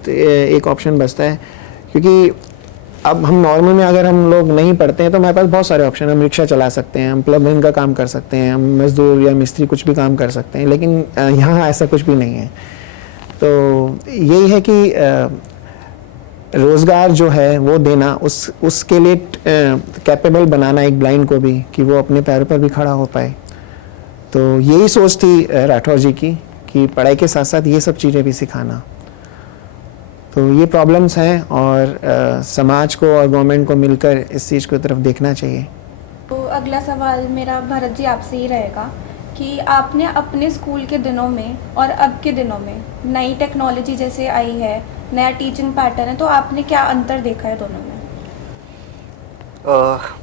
एक ऑप्शन बचता है। क्योंकि अब हम नॉर्मल में अगर हम लोग नहीं पढ़ते हैं तो हमारे पास बहुत सारे ऑप्शन, हम रिक्शा चला सकते हैं, हम प्लम्बिंग का काम कर सकते हैं, हम मजदूर या मिस्त्री कुछ भी काम कर सकते हैं, लेकिन यहाँ ऐसा कुछ भी नहीं है। तो यही है कि रोज़गार जो है वो देना, उसके लिए कैपेबल बनाना एक ब्लाइंड को भी, कि वो अपने पैरों पर भी खड़ा हो पाए। तो यही सोच थी राठौर जी की कि पढ़ाई के साथ साथ ये सब चीज़ें भी सिखाना। तो ये प्रॉब्लम्स हैं और समाज को और गवर्नमेंट को मिलकर इस चीज़ की तरफ देखना चाहिए। तो अगला सवाल मेरा भरत जी आपसे ही रहेगा कि आपने अपने स्कूल के दिनों में और अब के दिनों में नई टेक्नोलॉजी जैसे आई है, नया टीचिंग पैटर्न है, तो आपने क्या अंतर देखा है दोनों में?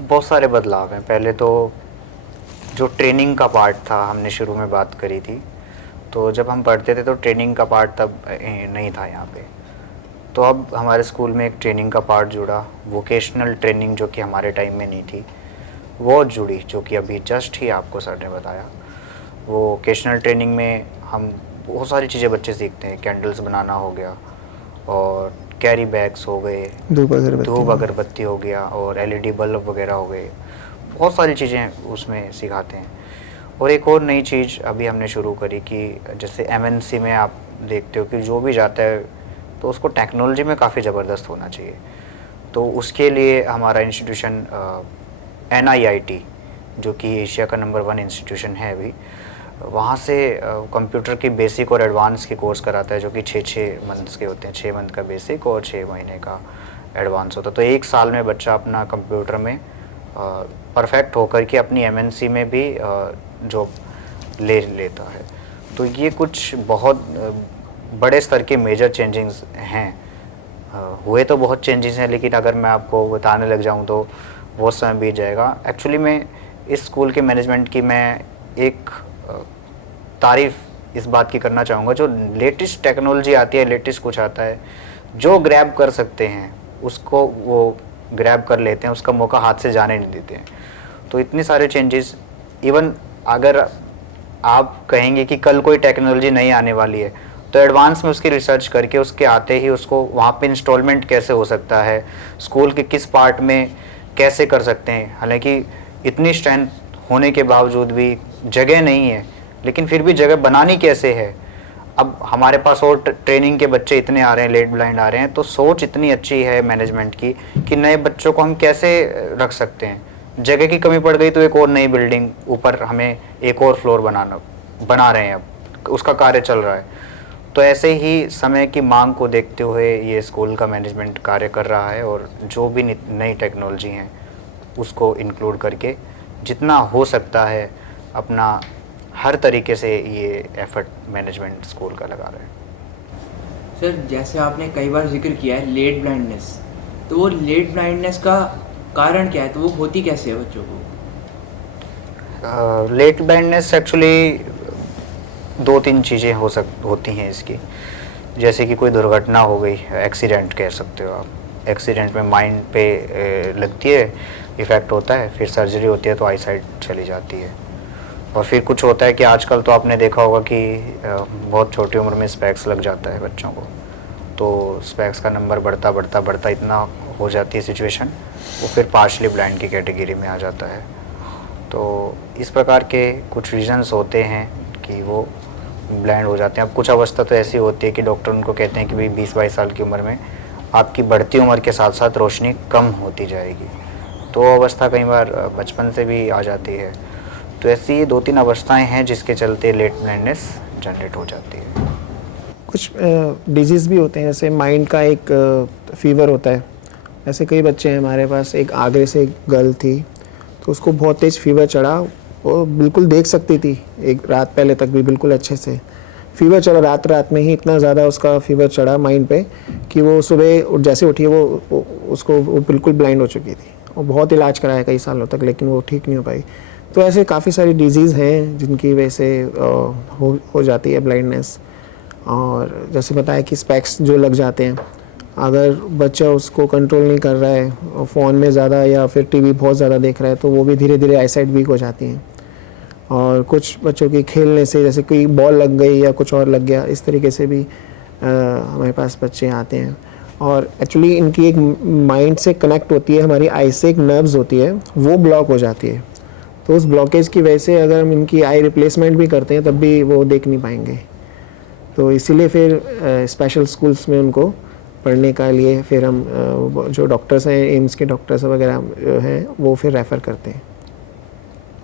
बहुत सारे बदलाव हैं। पहले तो जो ट्रेनिंग का पार्ट था, हमने शुरू में बात करी थी, तो जब हम पढ़ते थे तो ट्रेनिंग का पार्ट तब नहीं था यहाँ पे। तो अब हमारे स्कूल में एक ट्रेनिंग का पार्ट जुड़ा, वोकेशनल ट्रेनिंग जो कि हमारे टाइम में नहीं थी वो जुड़ी, जो कि अभी जस्ट ही आपको सर ने बताया। वो वोकेशनल ट्रेनिंग में हम बहुत सारी चीज़ें बच्चे सीखते हैं, कैंडल्स बनाना हो गया और कैरी बैग्स हो गए, धूप अगरबत्ती हो गया और LED बल्ब वगैरह हो गए, बहुत सारी चीज़ें उसमें सिखाते हैं। और एक और नई चीज़ अभी हमने शुरू करी कि जैसे MNC में आप देखते हो कि जो भी जाता है तो उसको टेक्नोलॉजी में काफ़ी ज़बरदस्त होना चाहिए। तो उसके लिए हमारा इंस्टीट्यूशन NIIT जो कि एशिया का नंबर 1 इंस्टीट्यूशन है अभी, वहाँ से कंप्यूटर की बेसिक और एडवांस के कोर्स कराता है, जो कि 6 मंथ्स के होते हैं। 6 मंथ का बेसिक और 6 महीने का एडवांस होता है। तो 1 साल में बच्चा अपना कंप्यूटर में परफेक्ट होकर के अपनी एमएनसी में भी जॉब ले लेता है। तो ये कुछ बहुत बड़े स्तर के मेजर चेंजेस हैं। हुए तो बहुत चेंजेस हैं, लेकिन अगर मैं आपको बताने लग जाऊं तो बहुत समय बीत जाएगा। एक्चुअली मैं इस स्कूल के मैनेजमेंट की मैं एक तारीफ़ इस बात की करना चाहूँगा, जो लेटेस्ट टेक्नोलॉजी आती है, लेटेस्ट कुछ आता है, जो ग्रैब कर सकते हैं उसको वो ग्रैब कर लेते हैं, उसका मौका हाथ से जाने नहीं देते हैं। तो इतने सारे चेंजेस, इवन अगर आप कहेंगे कि कल कोई टेक्नोलॉजी नहीं आने वाली है, तो एडवांस में उसकी रिसर्च करके उसके आते ही उसको वहाँ पे इंस्टॉलमेंट कैसे हो सकता है, स्कूल के किस पार्ट में कैसे कर सकते हैं। हालांकि इतनी स्ट्रेंथ होने के बावजूद भी जगह नहीं है, लेकिन फिर भी जगह बनानी कैसे है। अब हमारे पास और ट्रेनिंग के बच्चे इतने आ रहे हैं, लेट ब्लाइंड आ रहे हैं, तो सोच इतनी अच्छी है मैनेजमेंट की कि नए बच्चों को हम कैसे रख सकते हैं। जगह की कमी पड़ गई तो एक और नई बिल्डिंग ऊपर हमें एक और फ्लोर बना रहे हैं, अब उसका कार्य चल रहा है। तो ऐसे ही समय की मांग को देखते हुए ये स्कूल का मैनेजमेंट कार्य कर रहा है, और जो भी नई टेक्नोलॉजी हैं उसको इंक्लूड करके जितना हो सकता है अपना हर तरीके से ये एफर्ट मैनेजमेंट स्कूल का लगा रहे हैं। सर, जैसे आपने कई बार जिक्र किया है लेट ब्लाइंडनेस, तो वो लेट ब्लाइंडनेस का कारण क्या है, तो वो होती कैसे है बच्चों को? लेट ब्लाइंडनेस एक्चुअली 2-3 चीज़ें होती हैं इसकी। जैसे कि कोई दुर्घटना हो गई, एक्सीडेंट कह सकते हो आप। एक्सीडेंट में माइंड पे लगती है, इफ़ेक्ट होता है, फिर सर्जरी होती है तो आई साइट चली जाती है। और फिर कुछ होता है कि आजकल तो आपने देखा होगा कि बहुत छोटी उम्र में स्पेक्स लग जाता है बच्चों को, तो स्पेक्स का नंबर बढ़ता इतना हो जाती है सिचुएशन, वो फिर पार्शली ब्लाइंड की कैटेगरी में आ जाता है। तो इस प्रकार के कुछ रीज़न्स होते हैं कि वो ब्लाइंड हो जाते हैं। अब कुछ अवस्था तो ऐसी होती है कि डॉक्टर उनको कहते हैं कि भाई 20-22 साल की उम्र में आपकी बढ़ती उम्र के साथ साथ रोशनी कम होती जाएगी। तो अवस्था कई बार बचपन से भी आ जाती है। तो ऐसी 2-3 अवस्थाएं हैं जिसके चलते लेट ब्लाइंडनेस जनरेट हो जाती है। कुछ डिजीज़ भी होते हैं, जैसे माइंड का एक फीवर होता है। ऐसे कई बच्चे हैं हमारे पास। एक आगरे से एक गर्ल थी, तो उसको बहुत तेज़ फीवर चढ़ा। वो बिल्कुल देख सकती थी एक रात पहले तक भी बिल्कुल अच्छे से। फीवर चढ़ा रात में ही, इतना ज़्यादा उसका फीवर चढ़ा माइंड पे कि वो सुबह जैसे उठी वो बिल्कुल ब्लाइंड हो चुकी थी। और बहुत इलाज कराया कई सालों तक, लेकिन वो ठीक नहीं हो पाई। तो ऐसे काफ़ी सारी डिजीज़ हैं जिनकी वजह से हो जाती है ब्लाइंडनेस। और जैसे बताया कि स्पेक्स जो लग जाते हैं, अगर बच्चा उसको कंट्रोल नहीं कर रहा है और फ़ोन में ज़्यादा या फिर टीवी बहुत ज़्यादा देख रहा है, तो वो भी धीरे धीरे आईसाइट वीक हो जाती हैं। और कुछ बच्चों की खेलने से, जैसे कोई बॉल लग गई या कुछ और लग गया, इस तरीके से भी हमारे पास बच्चे आते हैं। और एक्चुअली इनकी एक माइंड से कनेक्ट होती है, हमारी आई से एक नर्व्स होती है, वो ब्लॉक हो जाती है। तो उस ब्लॉकेज की वजह से अगर हम इनकी आई रिप्लेसमेंट भी करते हैं तब भी वो देख नहीं पाएंगे। तो इसीलिए फिर स्पेशल स्कूल्स में उनको पढ़ने का लिए फिर हम जो डॉक्टर्स हैं, एम्स के डॉक्टर्स वगैरह हैं, वो फिर रेफ़र करते हैं।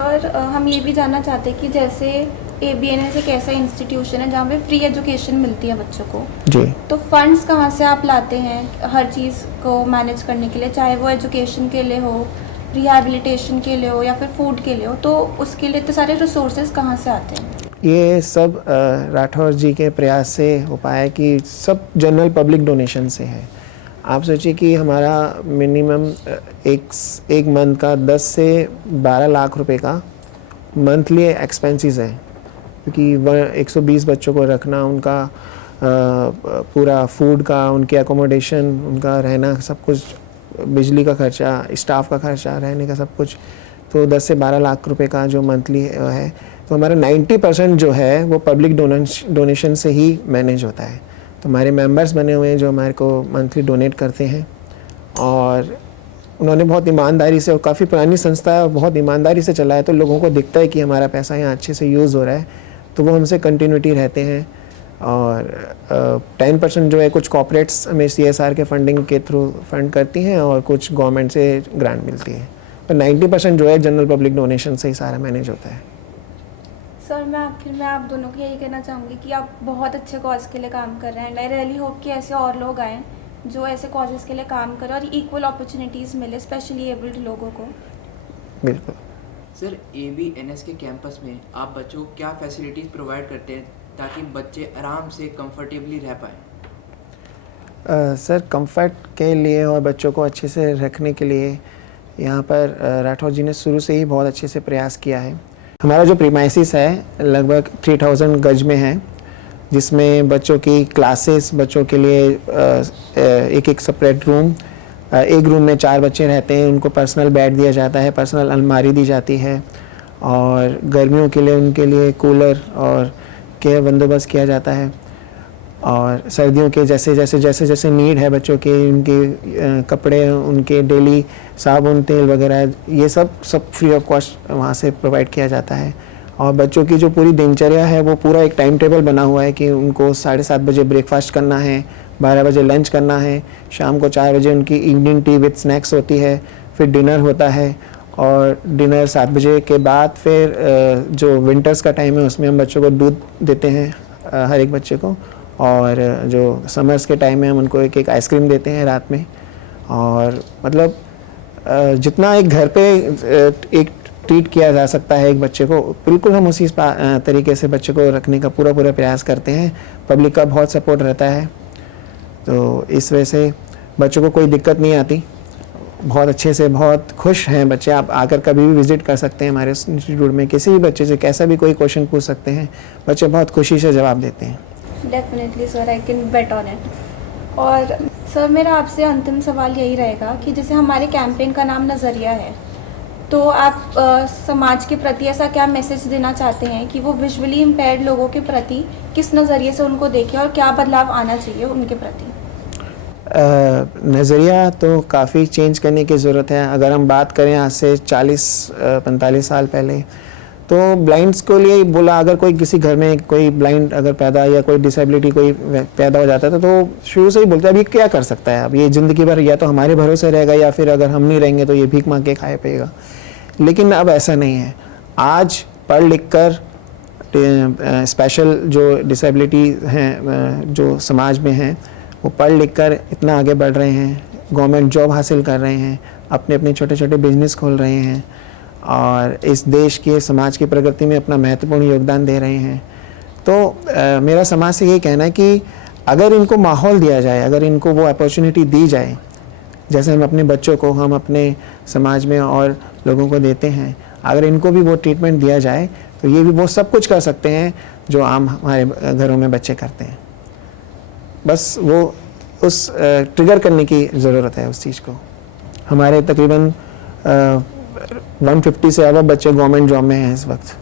और हम ये भी जानना चाहते हैं कि जैसे ABNS एक ऐसा इंस्टीट्यूशन है जहाँ पे फ्री एजुकेशन मिलती है बच्चों को, जी। तो फंड्स कहाँ से आप लाते हैं हर चीज़ को मैनेज करने के लिए, चाहे वो एजुकेशन के लिए हो, रिहैबिलिटेशन के लिए हो या फिर फूड के लिए हो, तो उसके लिए तो सारे रिसोर्सेज कहाँ से आते हैं? ये सब राठौर जी के प्रयास से हो पाया कि सब जनरल पब्लिक डोनेशन से है। आप सोचिए कि हमारा मिनिमम एक मंथ का 10 से 12 लाख रुपए का मंथली एक्सपेंसेस है, क्योंकि 120 बच्चों को रखना, उनका पूरा फूड का, उनके अकोमोडेशन, उनका रहना, सब कुछ, बिजली का खर्चा, स्टाफ का खर्चा, रहने का सब कुछ, तो 10 से 12 लाख रुपए का जो मंथली है। तो हमारा 90% जो है वो पब्लिक डोनेशन से ही मैनेज होता है। तो हमारे मेंबर्स बने हुए हैं जो हमारे को मंथली डोनेट करते हैं, और उन्होंने बहुत ईमानदारी से, और काफ़ी पुरानी संस्था है और बहुत ईमानदारी से चला है, तो लोगों को दिखता है कि हमारा पैसा यहाँ अच्छे से यूज़ हो रहा है, तो वो हमसे कंटिन्यूटी रहते हैं। और 10% जो है कुछ कॉर्पोरेट्स हमें CSR के फंडिंग के थ्रू फंड करती हैं, और कुछ गवर्नमेंट से ग्रांट मिलती है। पर 90% जो है जनरल पब्लिक डोनेशन से ही सारा मैनेज होता है। सर मैं आखिर में आप दोनों को यही कहना चाहूँगी कि आप बहुत अच्छे कॉज के लिए काम कर रहे हैं एंड आई रियली होप कि ऐसे और लोग आएँ जो ऐसे कॉजेज़ के लिए काम करें और इक्वल अपॉर्चुनिटीज़ मिले स्पेशली एबल्ड लोगों को। बिल्कुल। सर ABNS के कैंपस में आप बच्चों को क्या फैसिलिटीज़ प्रोवाइड करते हैं ताकि बच्चे आराम से कंफर्टेबली रह पाएँ? सर कंफर्ट के लिए और बच्चों को अच्छे से रखने के लिए यहाँ पर राठौर जी ने शुरू से ही बहुत अच्छे से प्रयास किया है। हमारा जो प्रीमाइसिस है लगभग 3000 गज में है, जिसमें बच्चों की क्लासेस, बच्चों के लिए एक एक सेपरेट रूम, एक रूम में 4 बच्चे रहते हैं, उनको पर्सनल बेड दिया जाता है, पर्सनल अलमारी दी जाती है और गर्मियों के लिए उनके लिए कूलर और के बंदोबस्त किया जाता है और सर्दियों के जैसे जैसे नीड है बच्चों के, उनके कपड़े, उनके डेली साबुन, तेल वगैरह, ये सब फ्री ऑफ कॉस्ट वहाँ से प्रोवाइड किया जाता है। और बच्चों की जो पूरी दिनचर्या है वो पूरा एक टाइम टेबल बना हुआ है कि उनको 7:30 बजे ब्रेकफास्ट करना है, 12 बजे लंच करना है, शाम को 4 बजे उनकी इवनिंग टी विद स्नैक्स होती है, फिर डिनर होता है और डिनर 7 बजे के बाद फिर जो विंटर्स का टाइम है उसमें हम बच्चों को दूध देते हैं हर एक बच्चे को, और जो समर्स के टाइम में हम उनको एक एक आइसक्रीम देते हैं रात में। और मतलब जितना एक घर पे एक ट्रीट किया जा सकता है एक बच्चे को, बिल्कुल हम उसी तरीके से बच्चे को रखने का पूरा प्रयास करते हैं। पब्लिक का बहुत सपोर्ट रहता है, तो इस वजह से बच्चों को कोई दिक्कत नहीं आती, बहुत अच्छे से बहुत खुश हैं बच्चे। आप आकर कभी भी विज़िट कर सकते हैं हमारे इंस्टीट्यूट में, किसी भी बच्चे से कैसा भी कोई क्वेश्चन पूछ सकते हैं, बच्चे बहुत खुशी से जवाब देते हैं। Definitely sir, I can bet on it. और सर मेरा आपसे अंतिम सवाल यही रहेगा कि जैसे हमारे कैंपेन का नाम नज़रिया है, तो आप समाज के प्रति ऐसा क्या मैसेज देना चाहते हैं कि वो विजुअली इम्पेयर्ड लोगों के प्रति किस नज़रिए से उनको देखें और क्या बदलाव आना चाहिए उनके प्रति? नज़रिया तो काफ़ी चेंज करने की ज़रूरत है। अगर हम बात करें आज से 40-45 साल पहले, तो ब्लाइंड्स को लिए बोला, अगर कोई किसी घर में कोई ब्लाइंड अगर पैदा या कोई डिसेबिलिटी कोई पैदा हो जाता था तो शुरू से ही बोलते अब ये क्या कर सकता है, अब ये ज़िंदगी भर या तो हमारे भरोसे रहेगा या फिर अगर हम नहीं रहेंगे तो ये भीख मांग के खाए पिएगा। लेकिन अब ऐसा नहीं है। आज पढ़ लिख कर स्पेशल जो डिसेबिलिटी हैं जो समाज में हैं, वो पढ़ लिख कर इतना आगे बढ़ रहे हैं, गवर्नमेंट जॉब हासिल कर रहे हैं, अपने अपने छोटे छोटे बिजनेस खोल रहे हैं और इस देश के समाज की प्रगति में अपना महत्वपूर्ण योगदान दे रहे हैं। तो मेरा समाज से यही कहना है कि अगर इनको माहौल दिया जाए, अगर इनको वो अपॉर्चुनिटी दी जाए, जैसे हम अपने बच्चों को हम अपने समाज में और लोगों को देते हैं, अगर इनको भी वो ट्रीटमेंट दिया जाए तो ये भी वो सब कुछ कर सकते हैं जो आम हमारे घरों में बच्चे करते हैं। बस वो उस ट्रिगर करने की ज़रूरत है उस चीज़ को। हमारे तकरीबन 150 से ज़्यादा बच्चे गवर्नमेंट जॉब में हैं इस वक्त।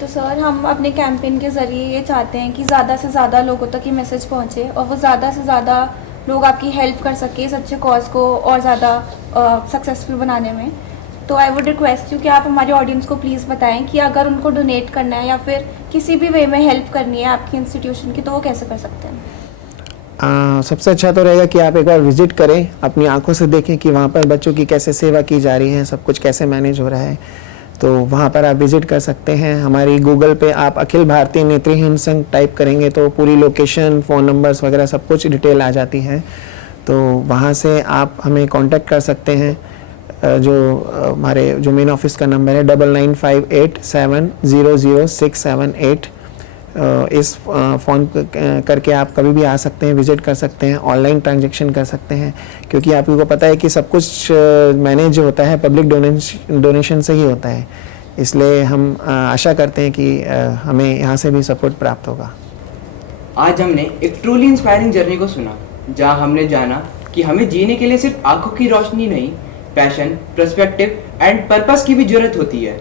तो सर हम अपने कैंपेन के ज़रिए ये चाहते हैं कि ज़्यादा से ज़्यादा लोगों तक ये मैसेज पहुँचे और वो ज़्यादा से ज़्यादा लोग आपकी हेल्प कर सके इस अच्छे कॉज को और ज़्यादा सक्सेसफुल बनाने में। तो आई वुड रिक्वेस्ट यू कि आप हमारे ऑडियंस को प्लीज़ बताएं कि अगर उनको डोनेट करना है या फिर किसी भी वे में हेल्प करनी है आपकी इंस्टीट्यूशन की, तो वो कैसे कर सकते हैं? सबसे अच्छा तो रहेगा कि आप एक बार विज़िट करें, अपनी आंखों से देखें कि वहाँ पर बच्चों की कैसे सेवा की जा रही है, सब कुछ कैसे मैनेज हो रहा है। तो वहाँ पर आप विज़िट कर सकते हैं। हमारी गूगल पे आप अखिल भारतीय नेत्रहीन संघ टाइप करेंगे तो पूरी लोकेशन, फ़ोन नंबर्स वगैरह सब कुछ डिटेल आ जाती है। तो वहाँ से आप हमें कांटेक्ट कर सकते हैं। जो हमारे जो मेन ऑफिस का नंबर है 9958700678, इस फ़ोन करके आप कभी भी आ सकते हैं, विज़िट कर सकते हैं, ऑनलाइन ट्रांजैक्शन कर सकते हैं, क्योंकि आपको पता है कि सब कुछ मैनेज जो होता है पब्लिक डोनेशन से ही होता है। इसलिए हम आशा करते हैं कि हमें यहाँ से भी सपोर्ट प्राप्त होगा। आज हमने एक ट्रूली इंस्पायरिंग जर्नी को सुना, जहाँ हमने जाना कि हमें जीने के लिए सिर्फ आंखों की रोशनी नहीं, पैशन, पर्सपेक्टिव एंड पर्पस की भी जरूरत होती है।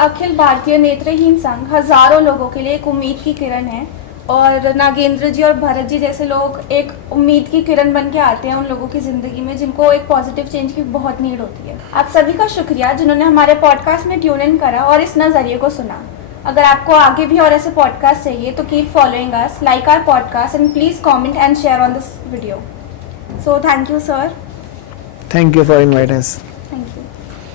अखिल भारतीय नेत्रहीन संघ हजारों लोगों के लिए एक उम्मीद की किरण है और नागेंद्र जी और भरत जी जैसे लोग एक उम्मीद की किरण बन के आते हैं उन लोगों की ज़िंदगी में जिनको एक पॉजिटिव चेंज की बहुत नीड होती है। आप सभी का शुक्रिया जिन्होंने हमारे पॉडकास्ट में ट्यून इन करा और इस नज़रिए को सुना। अगर आपको आगे भी और ऐसे पॉडकास्ट चाहिए तो keep following us, like our podcast and please comment and share on this video. So thank you sir. Thank you for inviting us. Thank you.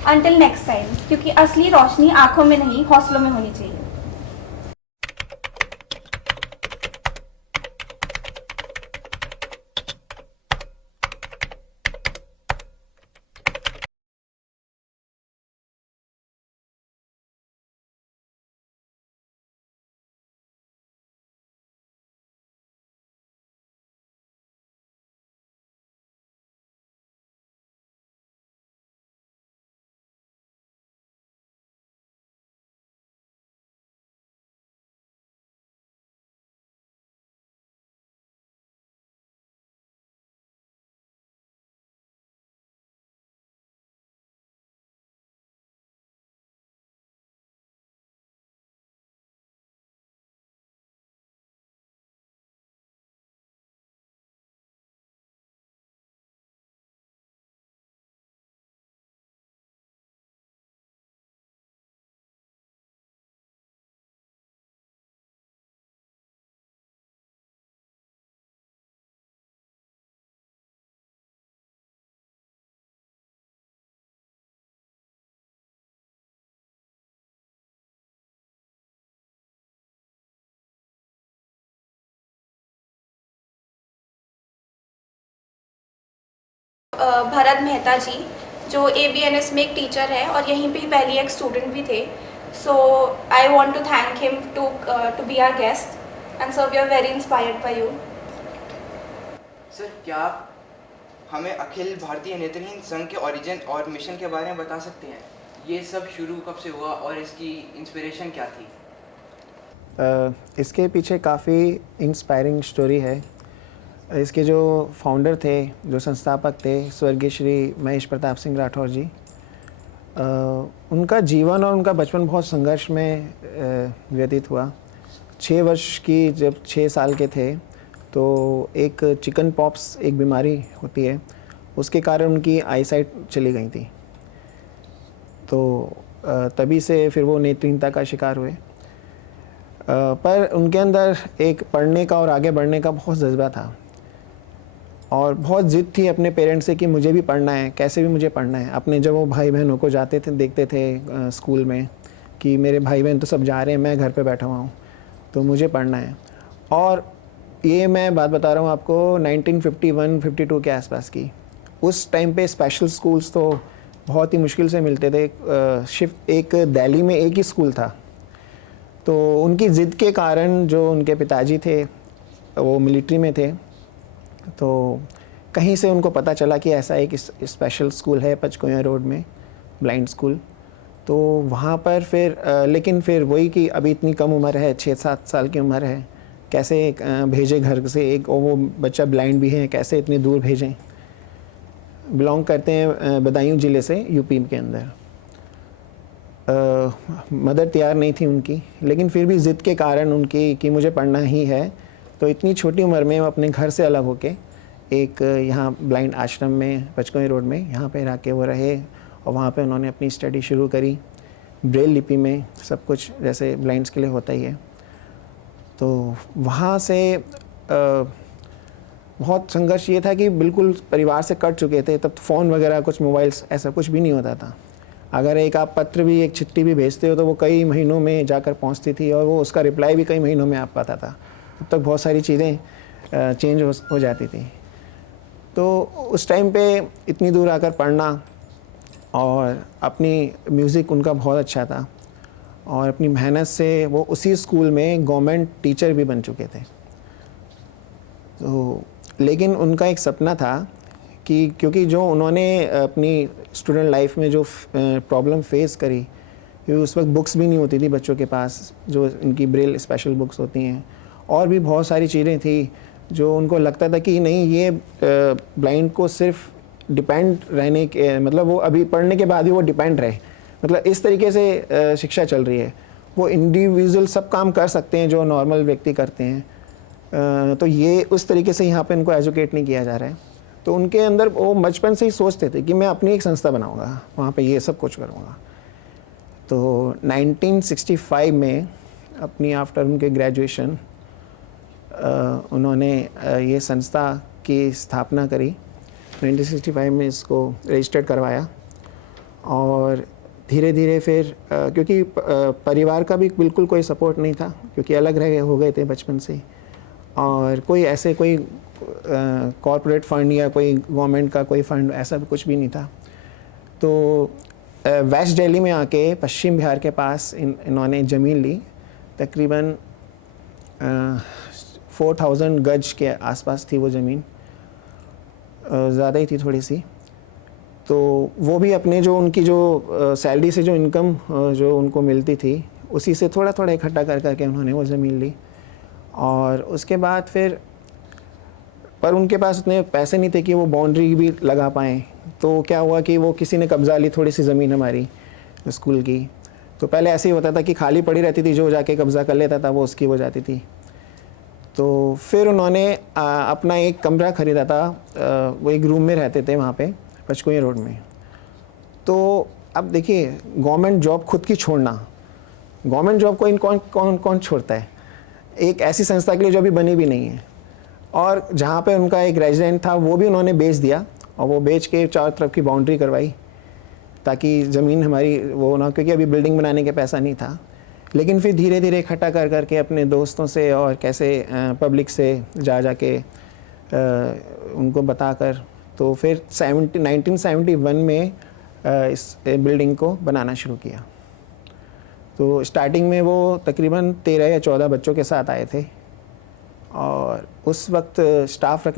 Until next time, क्योंकि असली रोशनी आंखों में नहीं हौसलों में होनी चाहिए। भरत मेहता जी, जो ABNS में एक टीचर है और यहीं पे पहले एक स्टूडेंट भी थे। So I want to thank him to be our guest and sir we are very inspired by you. Sir, क्या आप हमें अखिल भारतीय नेत्रहीन संघ के ओरिजिन और मिशन के बारे में बता सकते हैं? ये सब शुरू कब से हुआ और इसकी इंस्पिरेशन क्या थी? इसके पीछे काफ़ी इंस्पायरिंग स्टोरी है। इसके जो फाउंडर थे, जो संस्थापक थे, स्वर्गीय श्री महेश प्रताप सिंह राठौर जी, उनका जीवन और उनका बचपन बहुत संघर्ष में व्यतीत हुआ। 6 साल के थे तो एक चिकन पॉक्स एक बीमारी होती है, उसके कारण उनकी आईसाइट चली गई थी। तो तभी से फिर वो नेत्रहीनता का शिकार हुए। पर उनके अंदर एक पढ़ने का और आगे बढ़ने का बहुत जज्बा था और बहुत ज़िद थी अपने पेरेंट्स से कि मुझे भी पढ़ना है, कैसे भी मुझे पढ़ना है। अपने जब वो भाई बहनों को जाते थे, देखते थे स्कूल में कि मेरे भाई बहन तो सब जा रहे हैं, मैं घर पे बैठा हुआ हूँ, तो मुझे पढ़ना है। और ये मैं बात बता रहा हूँ आपको 1951-52 के आसपास की। उस टाइम पे स्पेशल स्कूल्स तो बहुत ही मुश्किल से मिलते थे। शिफ्ट एक दिल्ली में एक ही स्कूल था। तो उनकी ज़िद के कारण जो उनके पिताजी थे वो मिलिट्री में थे, तो कहीं से उनको पता चला कि ऐसा एक स्पेशल स्कूल है पचकोया रोड में, ब्लाइंड स्कूल। तो वहाँ पर फिर लेकिन फिर वही कि अभी इतनी कम उम्र है, 6-7 साल की उम्र है, कैसे भेजे घर से, एक वो बच्चा ब्लाइंड भी है, कैसे इतनी दूर भेजें। बिलोंग करते हैं बदायूं ज़िले से, यूपी के अंदर। मदर तैयार नहीं थी उनकी, लेकिन फिर भी ज़िद के कारण उनकी कि मुझे पढ़ना ही है, तो इतनी छोटी उम्र में वो अपने घर से अलग होके एक यहाँ ब्लाइंड आश्रम में पचकोई रोड में यहाँ पे रह के वो रहे और वहाँ पे उन्होंने अपनी स्टडी शुरू करी ब्रेल लिपि में, सब कुछ जैसे ब्लाइंड्स के लिए होता ही है। तो वहाँ से बहुत संघर्ष ये था कि बिल्कुल परिवार से कट चुके थे। तब फ़ोन वगैरह कुछ मोबाइल्स ऐसा कुछ भी नहीं होता था। अगर एक आप पत्र भी, एक चिट्ठी भी भेजते हो तो वो कई महीनों में जाकर पहुँचती थी और वो उसका रिप्लाई भी कई महीनों में आ पाता था। तब तक बहुत सारी चीज़ें चेंज हो जाती थी। तो उस टाइम पे इतनी दूर आकर पढ़ना, और अपनी म्यूज़िक उनका बहुत अच्छा था और अपनी मेहनत से वो उसी स्कूल में गवर्नमेंट टीचर भी बन चुके थे। तो लेकिन उनका एक सपना था कि क्योंकि जो उन्होंने अपनी स्टूडेंट लाइफ में जो प्रॉब्लम फेस करी, क्योंकि उस वक्त बुक्स भी नहीं होती थी बच्चों के पास, जो इनकी ब्रेल स्पेशल बुक्स होती हैं, और भी बहुत सारी चीज़ें थी जो उनको लगता था कि नहीं, ये ब्लाइंड को सिर्फ डिपेंड रहने के, मतलब वो अभी पढ़ने के बाद ही वो डिपेंड रहे, मतलब इस तरीके से शिक्षा चल रही है। वो इंडिविजुअल सब काम कर सकते हैं जो नॉर्मल व्यक्ति करते हैं, तो ये उस तरीके से यहाँ पे इनको एजुकेट नहीं किया जा रहा है। तो उनके अंदर वो बचपन से ही सोचते थे कि मैं अपनी एक संस्था बनाऊँगा, वहाँ पे ये सब कुछ करूँगा। तो 1965 में अपनी आफ्टर उनके ग्रेजुएशन उन्होंने ये संस्था की स्थापना करी। 1965 में इसको रजिस्टर्ड करवाया और धीरे धीरे फिर क्योंकि परिवार का भी बिल्कुल कोई सपोर्ट नहीं था, क्योंकि अलग रह हो गए थे बचपन से, और कोई ऐसे कोई कॉरपोरेट फंड या कोई गवर्नमेंट का कोई फंड ऐसा भी कुछ भी नहीं था। तो वेस्ट दिल्ली में आके पश्चिम बिहार के पास इन्होंने ज़मीन ली, तकरीबन 4000 गज के आसपास थी वो ज़मीन, ज़्यादा ही थी थोड़ी सी। तो वो भी अपने जो उनकी जो सैलरी से जो इनकम जो उनको मिलती थी उसी से थोड़ा थोड़ा इकट्ठा कर करके उन्होंने वो ज़मीन ली। और उसके बाद फिर पर उनके पास उतने पैसे नहीं थे कि वो बाउंड्री भी लगा पाएँ। तो क्या हुआ कि वो किसी ने कब्ज़ा ली थोड़ी सी ज़मीन हमारी स्कूल की। तो पहले ऐसे ही होता था कि खाली पड़ी रहती थी, जो जाके कब्ज़ा कर लेता था वो उसकी हो जाती थी। तो फिर उन्होंने अपना एक कमरा ख़रीदा था, वो एक रूम में रहते थे वहाँ पे पचकुई रोड में। तो अब देखिए, गवर्नमेंट जॉब खुद की छोड़ना, गवर्नमेंट जॉब को कौन कौन कौन छोड़ता है, एक ऐसी संस्था के लिए जो अभी बनी भी नहीं है। और जहाँ पे उनका एक रेजिडेंट था वो भी उन्होंने बेच दिया, और वो बेच के चारों तरफ की बाउंड्री करवाई ताकि ज़मीन हमारी वो ना, क्योंकि अभी बिल्डिंग बनाने के पैसा नहीं था। लेकिन फिर धीरे धीरे इकट्ठा कर करके अपने दोस्तों से और कैसे पब्लिक से जा के उनको बताकर, तो फिर 1971 में इस बिल्डिंग को बनाना शुरू किया। तो स्टार्टिंग में वो तकरीबन 13 या 14 बच्चों के साथ आए थे, और उस वक्त स्टाफ रखने